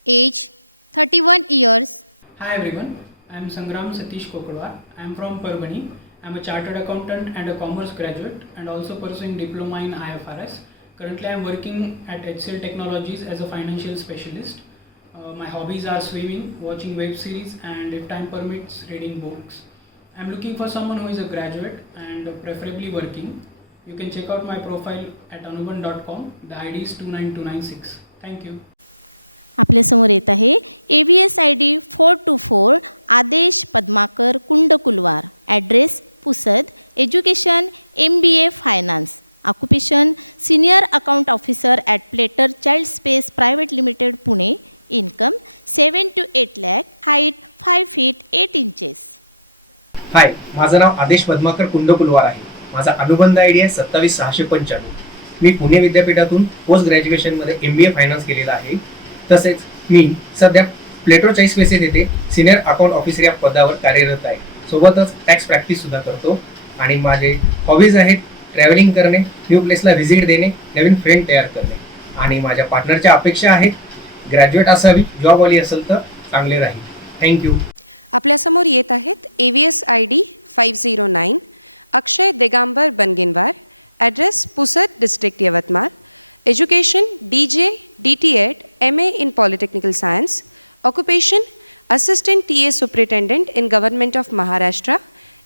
age 31 years. Hi everyone, I am Sangram Satish Kokodwar. I am from Parbani. I am a chartered accountant and a commerce graduate and also pursuing diploma in IFRS. Currently I am working at HCL Technologies as a financial specialist. My hobbies are swimming, watching web series, and if time permits, reading books. I'm looking for someone who is a graduate and preferably working. You can check out my profile at anuban.com. The ID is 29296. Thank you. आपल्यासमोर येत आहे AVSID 424 Adesh Padmakar Kundkulwar, address Pusad, education MBA finance, occupation senior account officer at platter child space private limited Pune, income 7 to 8 lakh, height 5 feet 8 inches. Hi, माझं नाव आदेश पद्माकर कुंडकुलवार आहे. माझा अनुबंध ID आहे 27695. मी पुणे विद्यापीठातून पोस्ट ग्रॅज्युएशनमध्ये MBA फायनान्स केलेला आहे. तसेच मी सध्या प्लेटो चाईल्ड स्पेस येथे सिनियर अकाउंट ऑफिसर या पदावर कार्यरत आहे. सोबतच टॅक्स प्रॅक्टिस सुद्धा करतो आणि माझे हॉबीज आहेत ट्रॅव्हलिंग करणे, न्यू प्लेसला व्हिजिट देणे, नवीन फ्रेंड तयार करणे आणि माझ्या पार्टनरच्या अपेक्षा आहेत ग्रॅज्युएट असावी, जॉबवाली असेल तर चांगले राहील. थँक्यू. आपल्यासमोर येत आहेत AVSID 509 Akshay Digambar Banginwar, address Pusad district Yavatmal, education DJ DTEd MA in Polytechnical Science, occupation Assistant TA Superintendent in Government of Maharashtra,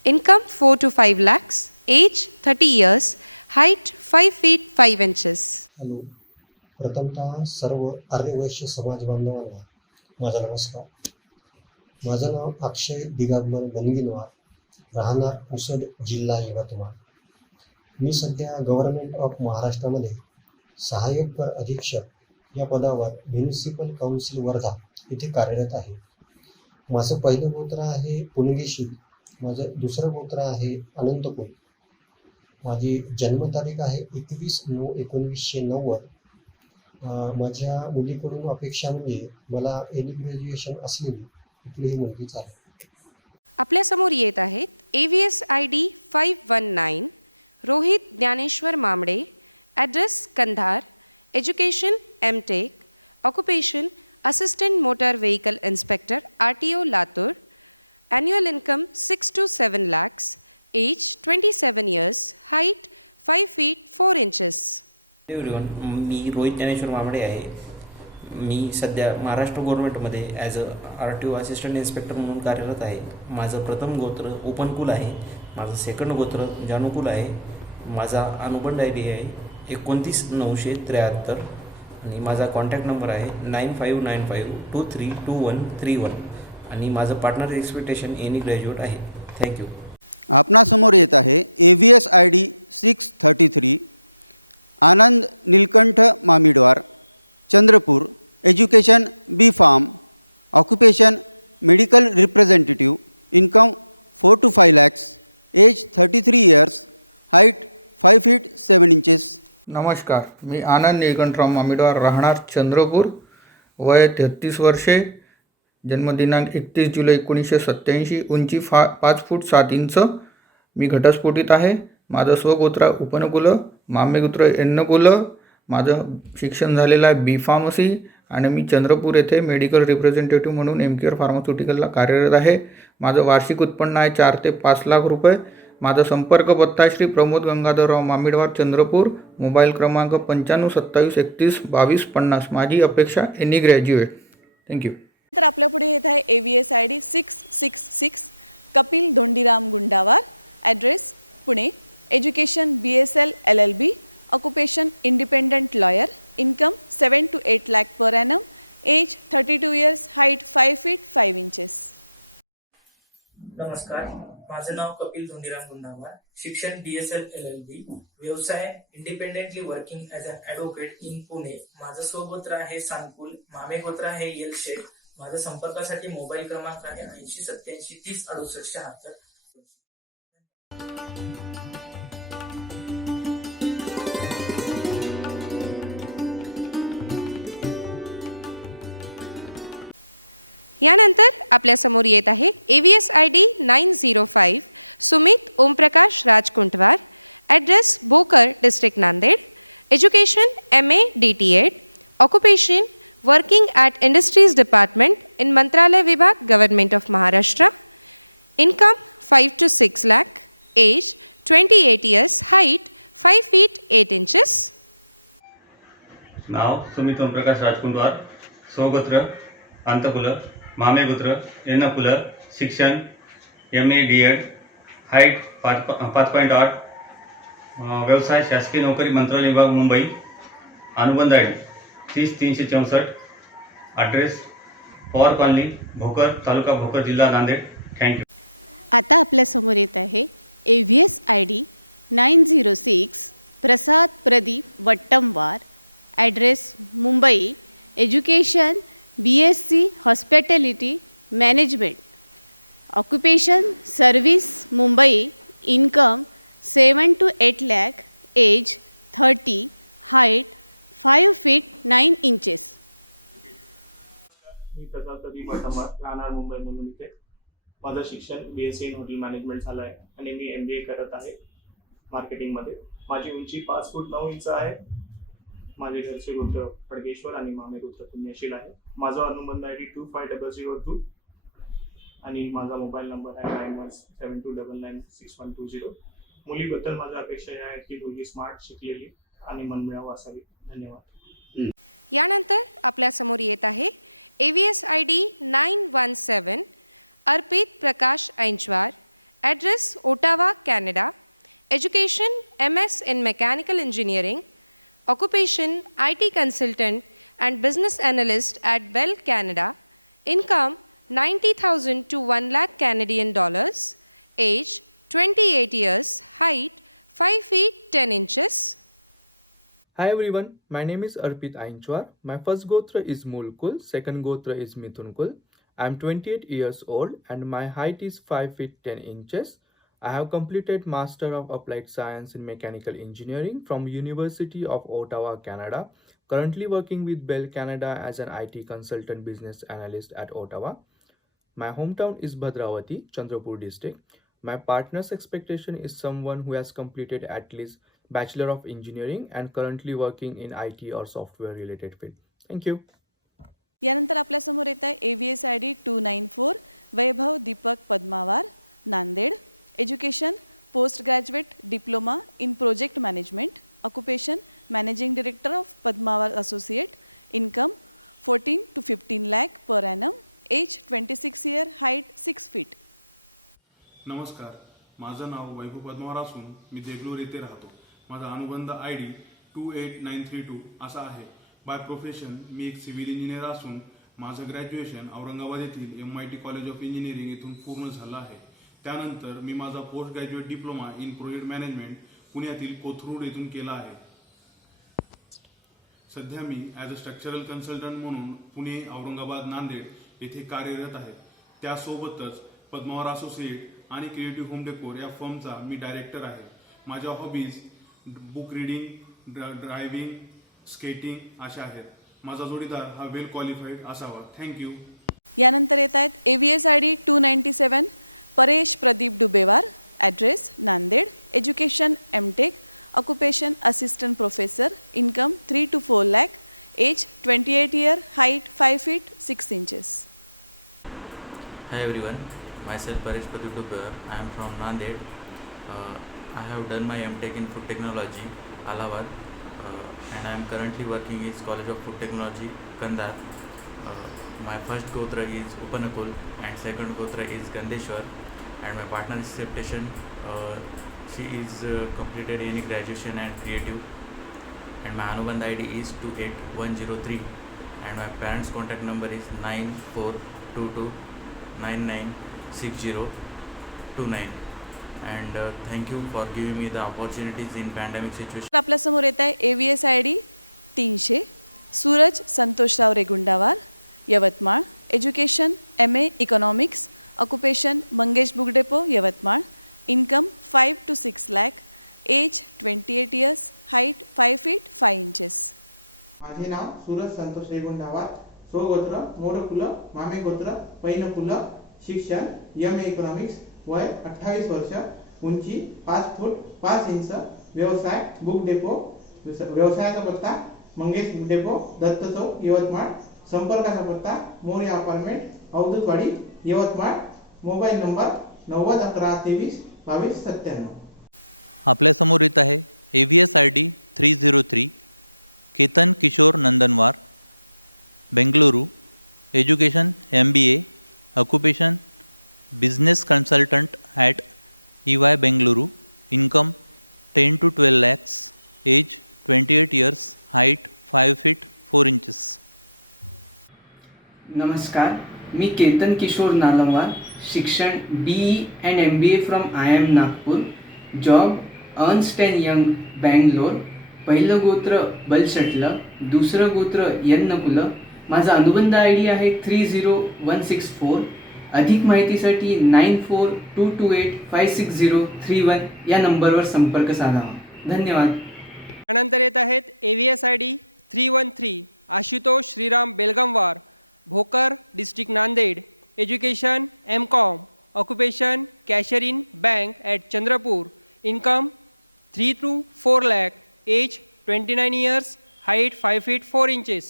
income 4 to 5 lakhs, age 30 years, height 5 feet 5 inches. Hello, प्रथमतः सर्व आर्यवैश्य समाज बांधवांना माझा नमस्कार. माझं नाव अक्षय दिगांबर बनगिनवार, राहणार पुसद, जिल्हा यवतमाळ. मी सध्या गव्हर्नमेंट ऑफ महाराष्ट्रामध्ये सहाय्यक कर अधीक्षक या पदावर म्युनिसिपल काउन्सिल वर्धा इथे कार्यरत आहे. माझं पहिलं गोत्र आहे पुणगेशी, माझं दुसरं गोत्र आहे अनंतकुल. माझी जन्मतारीख आहे 21/9/1990. माझ्या मुलीकडून अपेक्षा म्हणजे मला एनी ग्रॅज्युएशन असलेली कुठलीही मुलगीच आहे. आपल्यासमोर येत आहेत AVSID 519 Rohit Dnyaneshwar Mamde, address Kandhar, education MTech, occupation assistant motor vehicle inspector RTO Latur, annual income 6 to 7 lakhs, age 27 years, height 5 feet 4 inches. Everyone, मी रोहित ज्ञानेश्वर मामडे आहे. मी सध्या महाराष्ट्र गव्हर्नमेंटमध्ये as a RTO assistant inspector म्हणून कार्यरत आहे. माझं प्रथम गोत्र ओपनकुल आहे, माझं सेकंड गोत्र जानुकुल आहे. माझा अनुबंध ID आहे 29973 आणि माझा कॉन्टॅक्ट नंबर आहे 9595232131 आणि माझं पार्टनर एक्सपेक्टेशन एनी ग्रॅज्युएट आहे. थँक्यू. आपणासमोर येत आहे AVSID 633 Anand Nilkanth Mamidwar, Chandrapur, education B.Pharm, occupation medical representative, income 4 to 5 lakhs, age 33 years, height 5 feet 7 inches. नमस्कार, मी आनंद नीलकंठराव मामिडवार, राहणार चंद्रपूर, वय 33 वर्षे, जन्मदिनांक 31 जुलै 1987, उंची 5 फूट 7 इंच. मी घटस्फोटित आहे. माझं स्वगोत्र उपनकुल, मामेगोत्र एन्नकुल. माझं शिक्षण झालेलं आहे B.Pharmacy आणि मी चंद्रपूर येथे मेडिकल रिप्रेझेंटेटिव्ह म्हणून MCare फार्मास्युटिकलला कार्यरत आहे. माझं वार्षिक उत्पन्न आहे 4 ते 5 लाख रुपये. माझा संपर्क पत्ता श्री प्रमोद गंगाधरराव मामिडवार, चंद्रपूर. मोबाईल क्रमांक 9527312250. माझी अपेक्षा एनी ग्रॅज्युएट. थँक्यू. तर आपल्यापुढे येत आहे AVSID 666 Kapil Dhondiram Gundawar, address Pune, education BSL LLB, occupation independent lawyer, income 7 to 8 lakh per annum, age 32 years, height 5 feet 5 inches. नमस्कार, माझं नाव कपिल धोंडीराम गुंडावार, शिक्षण BSL LLB, व्यवसाय independently working as a advocate in Pune. माझं स्वगोत्र आहे सांकुल, मामे गोत्र आहे येलशेट. माझ्या संपर्कासाठी मोबाईल क्रमांक आहे 8087306876. यानंतर आपल्यासमोर येत आहे AVSID 905 Sumit Omprakash Rajkuntwar, address Bhokar, district Nanded, education MA DTEd, occupation working at industries department in Mantralaya विभाग, government of Maharashtra, income 5 to 6 lakh, age 28 years, height 5 feet 8 inches. नाव सुमित ओमप्रकाश राजकुंटवार, स्वगोत्र अंतकुलर मामेगोत्र एन्नकुलर शिक्षण MA DED हाईट 5.8 व्यवसाय शासकीय नोकरी मंत्रालय विभाग Mumbai Anubandh ID 30-364 address power colony Bhokar taluka Bhokar जिल्हा नांदेड. थँक्यू. आता आपल्यासमोर येत आहे AVS ID 906 Prasad Pradeep Vattamwar, address Mumbai, education BSc hospitality management, occupation service Mumbai, income 7 to 8 lakh, age 30, height 5 feet 9 inches. मी प्रसाद प्रदीप वट्टमवार राहणार मुंबई मुलुंड इथे. माझं शिक्षण BSc इन हॉटेल मॅनेजमेंट झालं आहे आणि मी MBA करत आहे मार्केटिंगमध्ये. माझी उंची 5 फूट 9 इंच आहे. माझे घरचे गोत्र खडगेश्वर आणि मामे गोत्र पुण्यशील आहे. माझा अनुबंध ID 250002 आणि माझा मोबाईल नंबर आहे 9172996120. मुलीबद्दल माझ्या अपेक्षा या आहेत की मुलगी स्मार्ट, शिकलेली आणि मनमिळावू असावी. धन्यवाद. यानंतर आपल्यासमोर येत आहे AVS ID 917 Arpit Prakash Ainchwar, address Ottawa Canada, education MS in Mechanical Engineering, occupation IT consultant and business analyst at Bell Canada, income 90,000 to 1 lakh Canadian dollars, age 28 years, height 5 feet 10 inches. Hi everyone, my name is Arpit Ainchwar. My first gotra is Mulkul, second gotra is Mithunkul. I am 28 years old and my height is 5 feet 10 inches. I have completed Master of Applied Science in Mechanical Engineering from University of Ottawa, Canada. Currently working with Bell Canada as an IT consultant business analyst at Ottawa. My hometown is Bhadravati, Chandrapur district. My partner's expectation is someone who has completed at least Bachelor of Engineering and currently working in IT or software related field. Thank you. यानंतर आपल्यासमोर येत आहे AVS ID 294 Vaibhav Deepak Padmawar, Nanded, education post graduate diploma in project management, occupation managing director of Padmawar associate, income 14 to 15 lakh per annum, age 26 year, height 6 feet. नमस्कार, माझं नाव वैभव पद्मावार असून मी देगलूर येथे राहतो. माझा अनुबंध ID 28932 असा आहे. बाय प्रोफेशन मी एक सिव्हिल इंजिनियर असून माझं ग्रॅज्युएशन औरंगाबाद येथील MIT कॉलेज ऑफ इंजिनिअरिंग येथून पूर्ण झालं आहे. त्यानंतर मी माझा post graduate diploma in project management पुण्यातील कोथरूड येथून केला आहे. सध्या मी ॲज अ स्ट्रक्चरल कन्सल्टंट म्हणून पुणे, औरंगाबाद, नांदेड येथे कार्यरत आहे. त्यासोबतच पद्मावार असोसिएट आणि क्रिएटिव्ह होम डेकोर या फर्मचा मी डायरेक्टर आहे. माझ्या hobbies book reading, driving, skating अशा आहेत. माझा जोडीदार हा वेल क्वालिफाईड असावा. थँक्यू. यानंतर येत आहेत AVS ID 297 Paresh Pradeep Dubewar, address Nanded, education MTech, occupation assistant professor, income 3 to 4 lakh, age 28 year, height 5 feet 6 inches. Hi everyone, myself Paresh Pradeep Dubbar. I am from Nanded. I have done my MTech in Food Technology, Allahabad, and I am currently working in College of Food Technology, Kandar. My first gotra is Upanakul and second gotra is Gandeshwar, and my partner's expectation, she is completed any graduation and creative, and my Anubandh ID is 28103, and my parents' contact number is 9422996029. And thank you for giving me the opportunities in pandemic situation. आपल्यासमोर येत आहे AVS ID 300 Suraj Santoshrao Regundawar, Yavatmal, education MA economics, occupation Mangesh book depot, Yavatmal, income 5 to 6 lakh, age 28 years, height 5 feet 5 inches. माझे नाव सूरज संतोष रेगुंडावार, स्वगोत्र मोडकुल, मामे गोत्र पैनकुल, शिक्षण MA इकॉनॉमिक्स, वय 28 वर्ष, उंची 5 फूट 5 इंच, व्यवसाय बुक डेपो, व्यवसायाचा पत्ता मंगेश बुक डेपो, दत्त चौक, यवतमाळ, संपर्काचा पत्ता Morya apartment, Avdhutwadi, Yavatmal, mobile number 9011232297. आपल्यासमोर येत आहे AVS ID 303 Ketan Kishore Nandanwar, Bengaluru, Education MBA. Occupation Business Consultant at EY Bengaluru. Income 10 to 12 lakhs. Age 28 years. Height 5 feet 4 inches. नमस्कार, मी केतन किशोर नालंवार. शिक्षण BE and MBA from IIM Nagpur. Job Ernst and young Bangalore. पहिलं गोत्र बलशटल, दुसरं गोत्र यन्नकुल. माझा अनुबंध ID आहे 30164. अधिक माहितीसाठी 9422856031 या नंबरवर संपर्क साधावा. धन्यवाद. त्यानंतर येत आहेत AVS-ID 313 Ashutosh Shriram Belgamwar, Bhokar, district Nanded. Education MCOM. Occupation cashier in bank at Chandrapur. Income 3 to 4 lakh. Age 29 years. Height 5 feet 4 inches.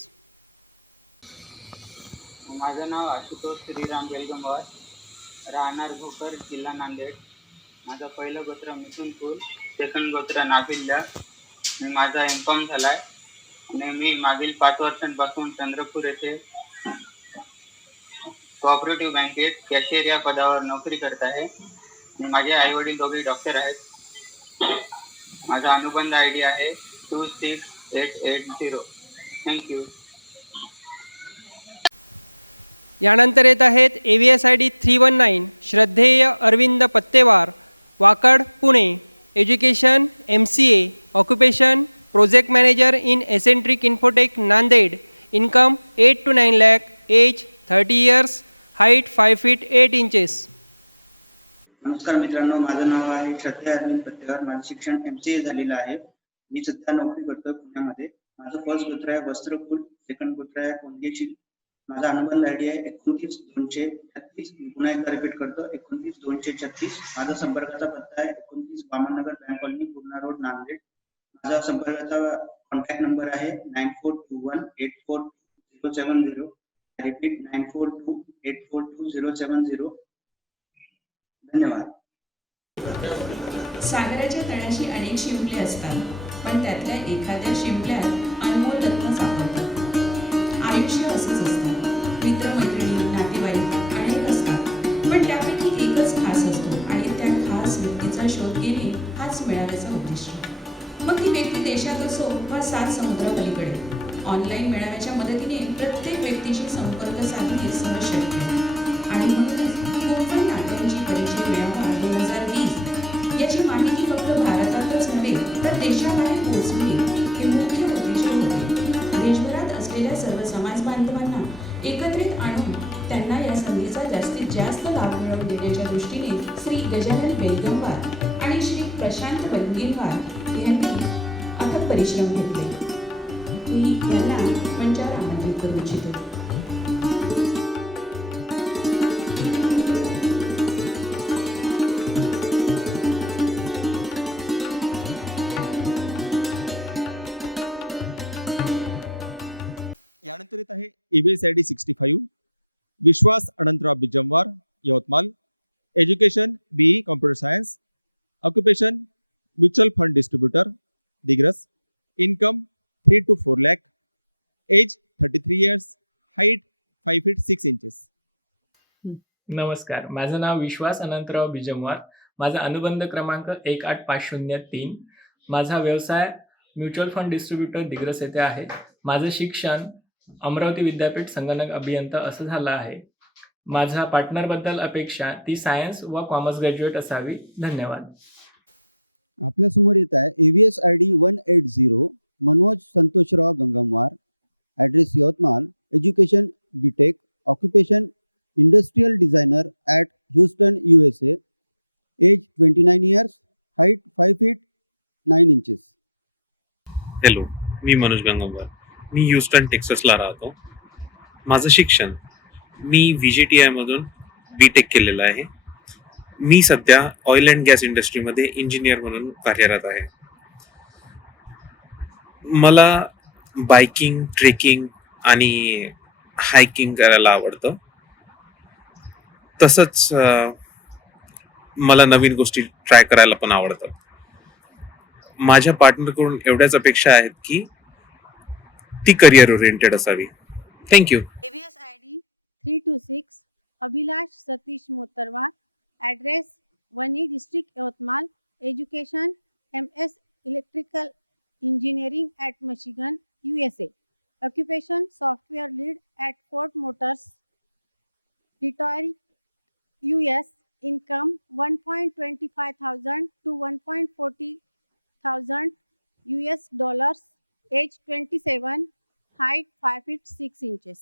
माझं नाव आशुतोष श्रीराम बेलगमवार, राहणार भोकर, जिल्हा नांदेड. माझं पहिलं गोत्र मिथुन कुल, सेकंड गोत्र नाभिल्ला. माझा MCOM झाला आहे आणि मी मागील 5 वर्षांपासून चंद्रपूर येथे कोऑपरेटिव्ह बँकेत कॅशियर या पदावर नोकरी करत आहे. माझे आई वडील दोघे डॉक्टर आहेत. माझा अनुबंध ID आहे 26880. थँक्यू. यानंतर येत आहेत AVS-ID 319 Shraddhey Arvind Pattewar, Wakad, Pune. Education MCA. Occupation project manager in Ascentric Infotech Nanded. Income 8 to 9 lakh. Age 30 years. Height 5 feet 8 inches. नमस्कार मित्रांनो, माझं नाव आहे श्रद्धेय अरविंद पत्तेवार. माझं शिक्षण MCA झालेलं आहे. मी सध्या नोकरी करतोय पुण्यामध्ये. माझं फर्स्ट गोत्र आहे वस्त्रकुल, सेकंड गोत्र आहे कोंडेची. माझा अनुबंध ID आहे 29236. पुन्हा एकदा रिपीट करतो, 29236. माझा संपर्काचा पत्ता आहे 29 Wamannagar bank colony, Purna road, Nanded. माझा संपर्काचा कॉन्टॅक्ट नंबर आहे 9421842070. रिपीट 9428420070. धन्यवाद. सागराच्या तळाशी अनेक शिंपले असतात, पण त्यातल्या एखाद्या शिंपल्यात अनमोल रत्न सापडतात. आयुष्य असंच असतं. मित्रमैत्रिणी, नातेवाईक अनेक असतात, पण त्यापैकी एकच खास असतो आणि त्या खास व्यक्तीचा शोध घेणे हाच मेळाव्याचा उद्देश. मग ती व्यक्ती देशात असो वा 7 समुद्रापलीकडे. ऑनलाईन मेळाव्याच्या मदतीने प्रत्येक व्यक्तीशी संपर्क साधणे सहज शक्य आहे. आणि म्हणूनच कोकण नाट्यांची परिचय मेळावा 2020 याची माहिती फक्त भारतातच नव्हे तर देशाबाहेर पोहोचणे हे मुख्य उद्दिष्ट होते. देशभरात असलेल्या सर्व समाज बांधवांना एकत्रित आणून त्यांना या संधीचा जास्तीत जास्त लाभ मिळवून देण्याच्या दृष्टीने श्री गजानन बेलगमवार आणि श्री प्रशांत बनगेनवार यांनी अथक परिश्रम घेतले. मी यांना मंचावर आमंत्रित करू इच्छितो. यानंतर येत आहे AVS-ID 65 Vishwas Anantrao Bijamwar, Yavatmal. Education BE computer science. Occupation mutual fund distributor, Digras. Income 3 to 4 lakh. Age 33 years. Height 5 feet 6 inches. नमस्कार, माझं नाव विश्वास अनंतराव बिजमवार. माझा अनुबंध क्रमांक 18503. माझा व्यवसाय म्युच्युअल फंड डिस्ट्रीब्युटर दिग्रस येथे आहे. माझं शिक्षण अमरावती विद्यापीठ संगणक अभियंता असं झालं आहे. माझ्या पार्टनरबद्दल अपेक्षा ती सायन्स व कॉमर्स ग्रॅज्युएट असावी. धन्यवाद. आपल्यासमोर येत आहे AVS-ID 180 Manoj Santoshrao Gangamwar. Address Yavatmal. Education BTech. Occupation industrial designer at Houston USA. Age 29 years. Height 5 feet 9 inches. Hello, मी मनोज गंगमवार. मी ह्युस्टन टेक्सासला राहतो. माझं शिक्षण मी VGTI मधून BTech केलेलं आहे. मी सध्या ऑइल अँड गॅस इंडस्ट्रीमध्ये इंजिनियर म्हणून कार्यरत आहे. मला बायकिंग, ट्रेकिंग आणि हायकिंग करायला आवडतं. तसंच मला नवीन गोष्टी ट्राय करायला पण आवडतं. माझ्या पार्टनरकडून एवढ्याच अपेक्षा आहेत की ती करिअर ओरिएंटेड असावी. Thank you. AVS-ID 326, Abhilash Satish Motarwar, address Wani district Yavatmal, education MS electrical engineering at Michigan USA, occupation software lead at Ford Motors, Detroit US, income 1.25,000 to 1.40,000 US dollars, age 27, height 5 feet 6 inches.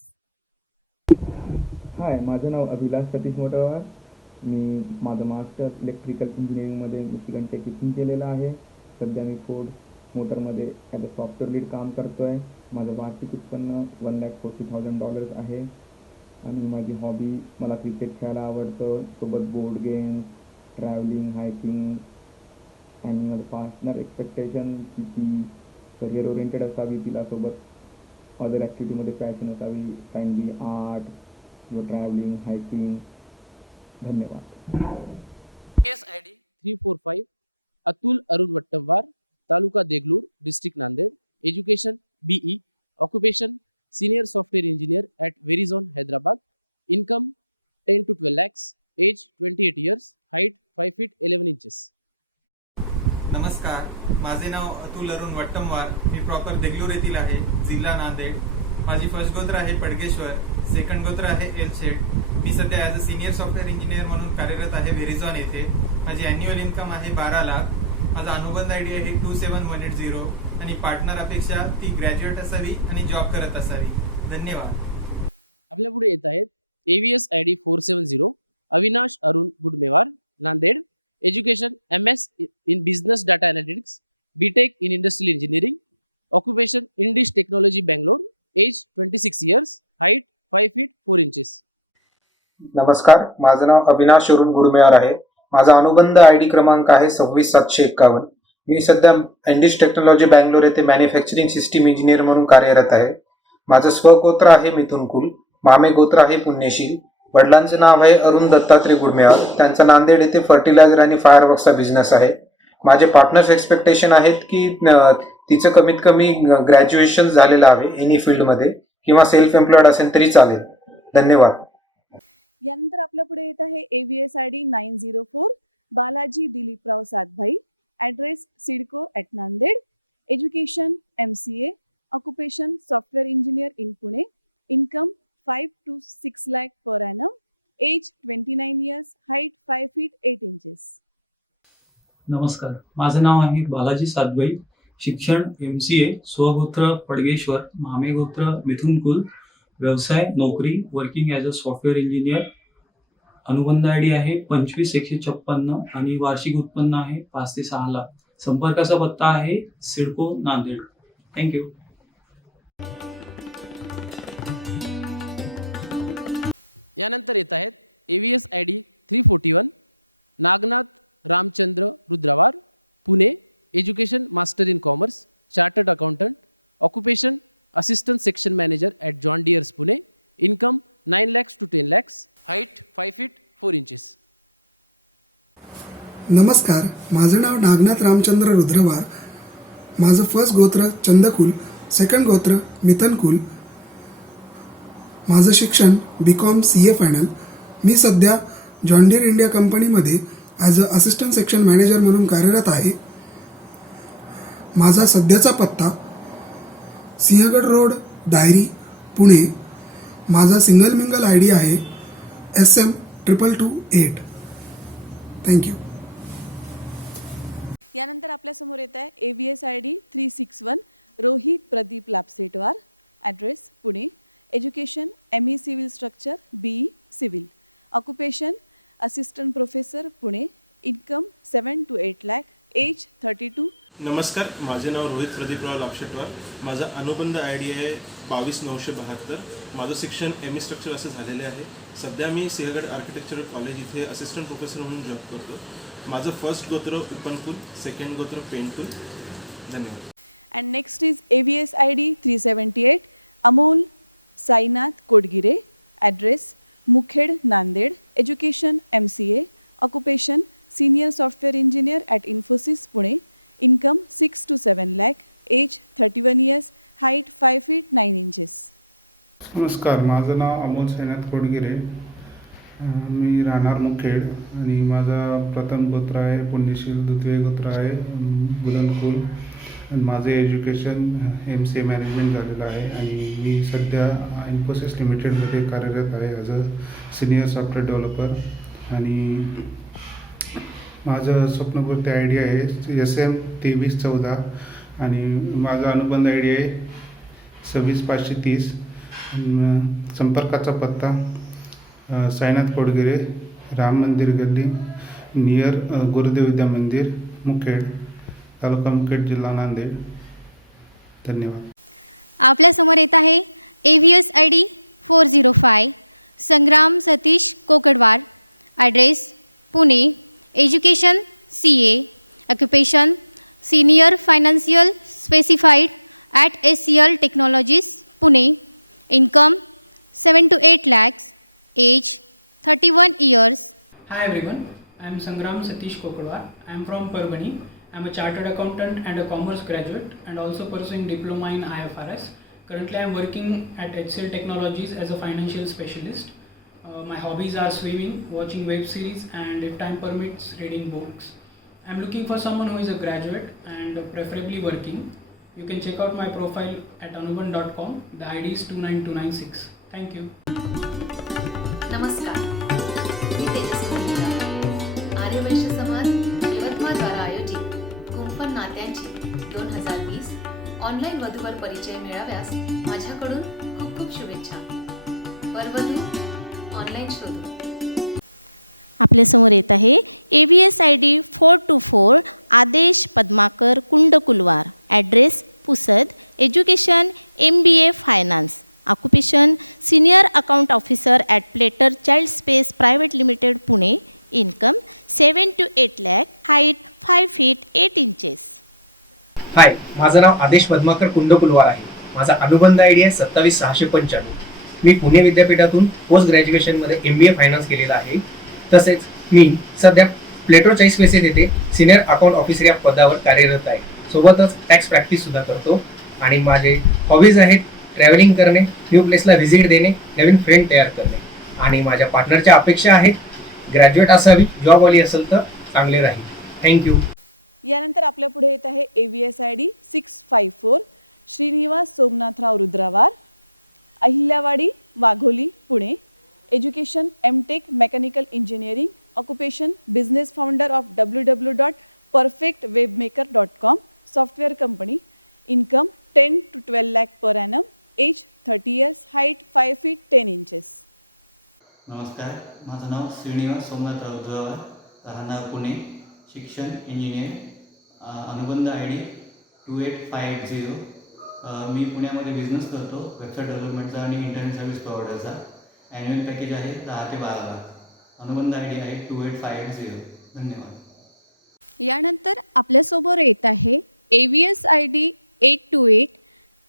Hi, माझं नाव अभिलाष सतीश मोटरवार. मी माझं मास्टर इलेक्ट्रिकल इंजिनिअरिंगमध्ये मिशिगन टेक इथून केलेलं आहे. सध्या मी फोर्ड मोटरमध्ये ॲज अ सॉफ्टवेअर लीड काम करतो आहे. माझं वार्षिक उत्पन्न $1,40,000 आहे. आणि माझी हॉबी, मला क्रिकेट खेळायला आवडतं, सोबत बोर्ड गेम्स, ट्रॅव्हलिंग, हायकिंग. आणि माझं पार्टनर एक्सपेक्टेशन की ती करिअर ओरिएंटेड असावी, तिला सोबत अदर ॲक्टिव्हिटीमध्ये पॅशन असावी, काइंडली आर्ट किंवा ट्रॅव्हलिंग, हायकिंग. धन्यवाद. ID 345, Atul Arun Vattamwar, taluka Deglur, district Nanded, education BE, occupation Senior Software Engineer at Verizon, Hyderabad. Income 10 to 12 lakhs. Age 28 years. Height 5 feet 11 inches. नमस्कार, माझे नाव अतुल अरुण वट्टमवार. मी प्रॉपर देगलूर येथील आहे, जिल्हा नांदेड. माझी फर्स्ट गोत्र आहे पडगेश्वर, सेकंड गोत्र आहे एलशेड. मी सध्या as a senior software engineer म्हणून कार्यरत आहे व्हेरिझॉन येथे. माझी ॲन्युअल इन्कम आहे 12 लाख. माझा अनुबंध ID आहे 27180 आणि पार्टनर अपेक्षा ती ग्रॅज्युएट असावी आणि जॉब करत असावी. धन्यवाद. आपल्या पुढे येत आहेत AVS ID 470, Avinash Arun Gudmewar, Nanded, education MS in business data analytics, BTech in industrial engineering, occupation Indish technology Bangalore, age 26 years, height 5 feet 4 inches. नमस्कार, माझं नाव अविनाश अरुण गुडमेवार आहे. माझा अनुबंध ID क्रमांक आहे 26751. मी सध्या इंडिश टेक्नॉलॉजी बँगलोर येथे मॅन्युफॅक्चरिंग सिस्टीम इंजिनियर म्हणून कार्यरत आहे. माझं स्वगोत्र आहे मिथुन कुल, मामे गोत्र आहे पुण्यशील. वडिलांचे नाव आहे अरुण दत्तात्रय गुडमेवार. त्यांचा नांदेड येथे फर्टिलायझर आणि फायरवर्क्सचा बिझनेस आहे. माझे पार्टनर्स एक्सपेक्टेशन आहेत की तिचं कमीत कमी ग्रॅज्युएशन झालेलं आहे एनी फील्डमध्ये, किंवा सेल्फ एम्प्लॉयड असेल तरी चालेल. धन्यवाद. यानंतर आपल्या पुढे येत आहे AVS ID 904, Balaji Diliprao Satbhai, address CIDCO at Nanded, education MCA, occupation software engineer in Pune, income 5 to 6 lakh per annum, age 29 years, height 5 feet 8 inches. नमस्कार, माझं नाव आहे बालाजी सातभाई, शिक्षण MCA, स्वगोत्र पडगेश्वर, मामे गोत्र मिथुन कुल, व्यवसाय नोकरी working as a software engineer. अनुबंध ID आहे 25156 आणि वार्षिक उत्पन्न आहे 5 ते 6 लाख. संपर्काचा पत्ता आहे सिडको नांदेड. थँक्यू. यानंतर येत आहेत AVS ID 341, Nagnath Ramchandra Rudrawar, Pune, education master in commerce, chartered accountant, occupation assistant section manager at John Deere's Pune, income 9 lakhs to 10 lakhs, height 5 feet 4 inches. नमस्कार, माझं नाव नागनाथ रामचंद्र रुद्रवार. माझं फर्स्ट गोत्र चंदकुल, सेकंड गोत्र मिथनकुल. माझं शिक्षण BCom CA फायनल. मी सध्या जॉन डिअर इंडिया कंपनीमध्ये as a assistant section manager म्हणून कार्यरत आहे. माझा सध्याचा पत्ता सिंहगड रोड, दायरी, पुणे. माझा सिंगल मिंगल ID आहे SM2228. थँक्यू. यानंतर आपल्यासमोर येत आहे AVS ID 361, Rohit Pradeep Lapsetwar, address Pune, education ME civil structure, BE civil, occupation assistant professor Pune, income 7 to 8 lakh, age 32. नमस्कार, माझे नाव रोहित प्रदीपराव लापशेटवार. माझा अनुबंध ID आहे 22972. माझं शिक्षण ME स्ट्रक्चर असं झालेले आहे. सध्या मी सिंहगड आर्किटेक्चरल कॉलेज इथे असिस्टंट प्रोफेसर म्हणून जॉब करतो. माझं फर्स्ट गोत्र उपनकुल, सेकंड गोत्र पेंटकुल. धन्यवाद. And next is AVS ID 378, Amol Sainath Kodgire, address Mukhed Nanded, education MCA, occupation senior software engineer at Infosys Pune, income 6 to 7 lakh, age 31 years, height 5 feet 9 inches. नमस्कार, माझं नाव अमोल साईनाथ कोडगिरे. मी राहणार मुखेड आणि माझा प्रथम गोत्र आहे पुण्यशील, द्वितीय गोत्र आहे बुलनकुल आणि माझे एज्युकेशन MCA मॅनेजमेंट झालेलं आहे आणि मी सध्या इन्फोसिस लिमिटेडमध्ये कार्यरत आहे as a senior software developer. आणि माझं स्वप्नपूर्ती ID आहे SM 2314 आणि माझा अनुबंध ID आहे 26530. संपर्काचा पत्ता साईनाथ कोडगिरे, राम मंदिर गल्ली, नियर गुरुदेव विद्या मंदिर, मुखेड, तालुका मुखेड, जिल्हा नांदेड. धन्यवाद. आपल्यासमोर येत आहे AVS ID 405 Sangram Satish Kokadwar, address Pune, education CA, occupation senior financial specified at SCL technologies Pune, income 7 to 8 lakhs, age 31 years. Hi everyone, I am Sangram Satish Kokadwar. I am from Parvani. I am a chartered accountant and a commerce graduate and also pursuing diploma in IFRS. Currently I am working at HCL Technologies as a financial specialist. My hobbies are swimming, watching web series and if time permits reading books. I am looking for someone who is a graduate and preferably working. You can check out my profile at anuban.com. The ID is 29296. Thank you. नमस्कार, मी तेजस्वी मीरा. आर्यवैश्य समाज यवतमाळद्वारा आयोजित गुंफन नात्यांची 2020 ऑनलाईन वधूवर परिचय मेळाव्यास माझ्याकडून खूप खूप शुभेच्छा. वरवधू ऑनलाईन शोधू. आपल्यासमोर येत आहे AVS ID 424 Adesh Padmakar Kundkulwar, address Pusad, education MBA finance, occupation senior account officer at platter child space private limited Pune, income 7 to 8 lakh, height 5 feet 8 inches. Hi, माझं नाव आदेश पद्माकर कुंडकुलवार आहे. माझा अनुबंध ID आहे 27695. मी पुणे विद्यापीठातून पोस्ट ग्रॅज्युएशनमध्ये MBA फायनान्स केलेला आहे. तसेच मी सध्या प्लेटो चाइल्ड स्पेस येथे सिनियर अकाउंट ऑफिसर या पदावर कार्यरत आहे. सोबतच टॅक्स प्रॅक्टिस सुद्धा करतो आणि माझे हॉबीज आहेत ट्रॅव्हलिंग करणे, न्यू प्लेसला व्हिजिट देणे, नवीन फ्रेंड तयार करणे आणि माझ्या पार्टनरच्या अपेक्षा आहेत ग्रॅज्युएट असावी, जॉबवाली असेल तर चांगले राहील. थँक्यू. यानंतर आपल्या पुढे येत आहे AVS ID 654 Shrinivas Somnathrao Rudrawar, Ahilyawadi, Wagholi, Pune, education MTech mechanical engineering, occupation business founder of www.perfectwebmaker.com software company, income 10 to 12 lakh per annum, age 30 years, height 5 feet 10 inches. नमस्कार, माझं नाव श्रीनिवास सोमनाथराव रुद्रावार, राहणार पुणे, शिक्षण इंजिनियर, अनुबंध ID 28580. मी पुण्यामध्ये बिझनेस करतो, वेबसाईट डेव्हलपमेंटचा आणि इंटरनेट सर्व्हिस प्रोव्हायडरचा. ॲन्युअल पॅकेज आहे 10 ते 12 लाख. अनुबंध ID आहे 28580. धन्यवाद. यानंतर आपल्यासमोर येत आहे AVS ID 828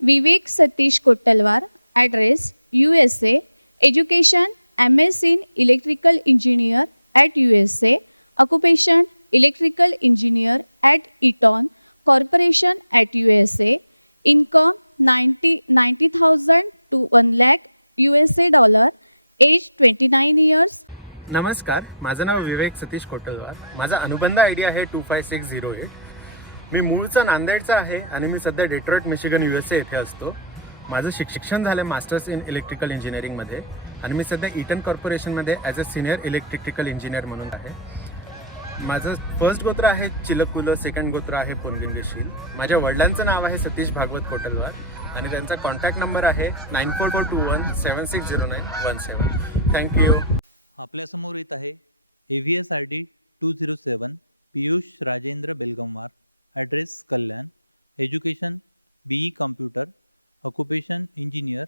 Vivek Satish Kottalwar, address USA, education MS in electrical engineer at USA, occupation electrical engineer at Eaton corporation at USA, income 90,000 to 1 lakh $, age 29 years. नमस्कार, माझं नाव विवेक सतीश कोटलवार. माझा अनुबंध ID आहे 25608. मी मूळचा नांदेडचा आहे आणि मी सध्या डेट्रॉइट मिशिगन USA येथे असतो. माझं शिक्षण झालं आहे मास्टर्स इन इलेक्ट्रिकल इंजिनिअरिंगमध्ये आणि मी सध्या ईटन कॉर्पोरेशनमध्ये as a senior electrical engineer म्हणून आहे. माझं फर्स्ट गोत्र आहे चिलकुलं, सेकंड गोत्र आहे पोनगिनगेशील. माझ्या वडिलांचं नाव आहे सतीश भागवत कोटलवार आणि त्यांचा कॉन्टॅक्ट नंबर आहे 9442176017. थँक्यू. आपल्यासमोर येत आहे AVS ID 207 Piyush Rajendra Belgamwar, address Kalyan, education BE computer, occupation engineer,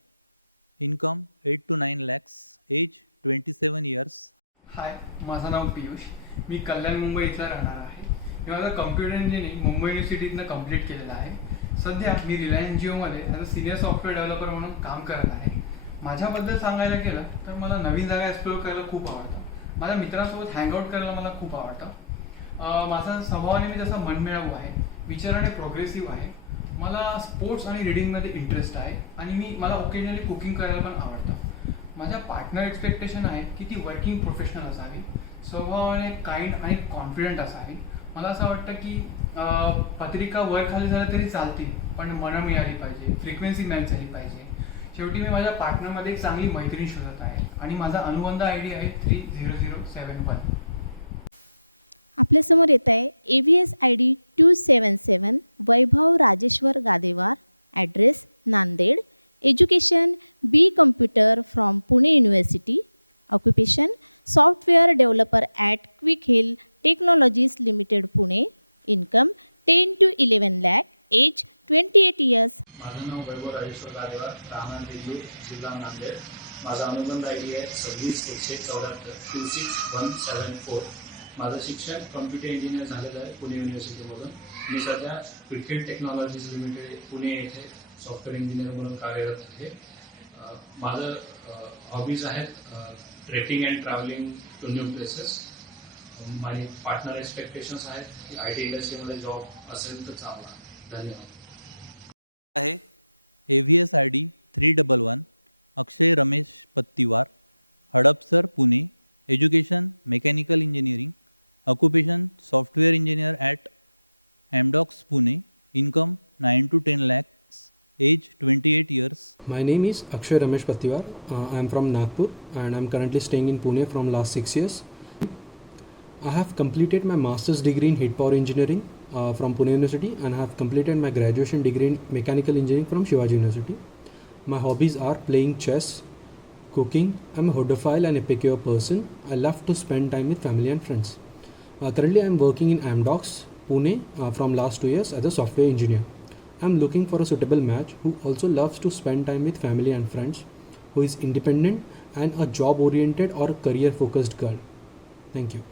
income 8 to 9 lakhs, age 27 years. Hi, माझं नाव पियुष. मी कल्याण मुंबई इथला राहणार आहे. मी माझं कम्प्युटर इंजिनिअरिंग मुंबई युनिव्हर्सिटीतनं कंप्लीट केलेलं आहे. सध्या मी रिलायन्स जिओमध्ये as a senior software developer म्हणून काम करत आहे. माझ्याबद्दल सांगायला गेलं तर मला नवीन जागा एक्सप्लोअर करायला खूप आवडतं. माझ्या मित्रांसोबत हँगआउट करायला मला खूप आवडतं. माझा स्वभावाने मी जसं मनमिळावू आहे, विचाराने प्रोग्रेसिव्ह आहे. मला स्पोर्ट्स आणि रीडिंगमध्ये इंटरेस्ट आहे आणि मला ओकेजनली कुकिंग करायला पण आवडतं. माझ्या पार्टनर एक्सपेक्टेशन आहे की ती वर्किंग प्रोफेशनल असावी, स्वभावाने काइंड आणि कॉन्फिडंट असावी. मला असं वाटतं की पत्रिका वर खाली झालं तरी चालतील, पण मनं मिळाली पाहिजे, फ्रिक्वेन्सी मॅच झाली पाहिजे. शेवटी मी माझ्या पार्टनरमध्ये एक चांगली मैत्रीण शोधत आहे आणि माझा अनुबंध ID आहे 30071. आपल्यासमोर येत आहे AVS ID 277 Vaibhav Rajeshwar Gadewar, address Nanded, education B computer from Pune university, occupation software developer at Quick hill technologies limited Pune, income 10 to 11 lakh, age 28 years. माझं नाव वैभव राजेश्वर गादेवार, राहणार देगलूर, जिल्हा नांदेड. माझा अनुबंध ID आहे 26174 26174. माझं शिक्षण कम्प्युटर इंजिनियर झालेलं आहे पुणे युनिव्हर्सिटीमधून. मी सध्या क्विक टेक्नॉलॉजीज लिमिटेड पुणे येथे सॉफ्टवेअर इंजिनियर म्हणून कार्यरत आहे. माझं हॉबीज आहेत trekking and travelling to new places. माझी पार्टनर एक्सपेक्टेशन्स आहेत की IT इंडस्ट्रीमध्ये जॉब असेल तर चांगला. धन्यवाद. आहे AVS ID 311 Akshay Ramesh Pattiwar, Hadapsar Pune, education mechanical engineering, occupation software engineer at Amdocs Pune, income 9 to 10 lakhs, age 28 years. My name is Akshay Ramesh Pattiwar. I am from Nagpur and I am currently staying in Pune from last 6 years. I have completed my master's degree in heat power engineering from Pune University and I have completed my graduation degree in mechanical engineering from Shivaji University. My hobbies are playing chess, cooking. I'm a hodophile and a peculiar person. I love to spend time with family and friends. Currently I am working in Amdocs, Pune from last 2 years as a software engineer. I am looking for a suitable match who also loves to spend time with family and friends, who is independent and a job oriented or career focused girl. Thank you.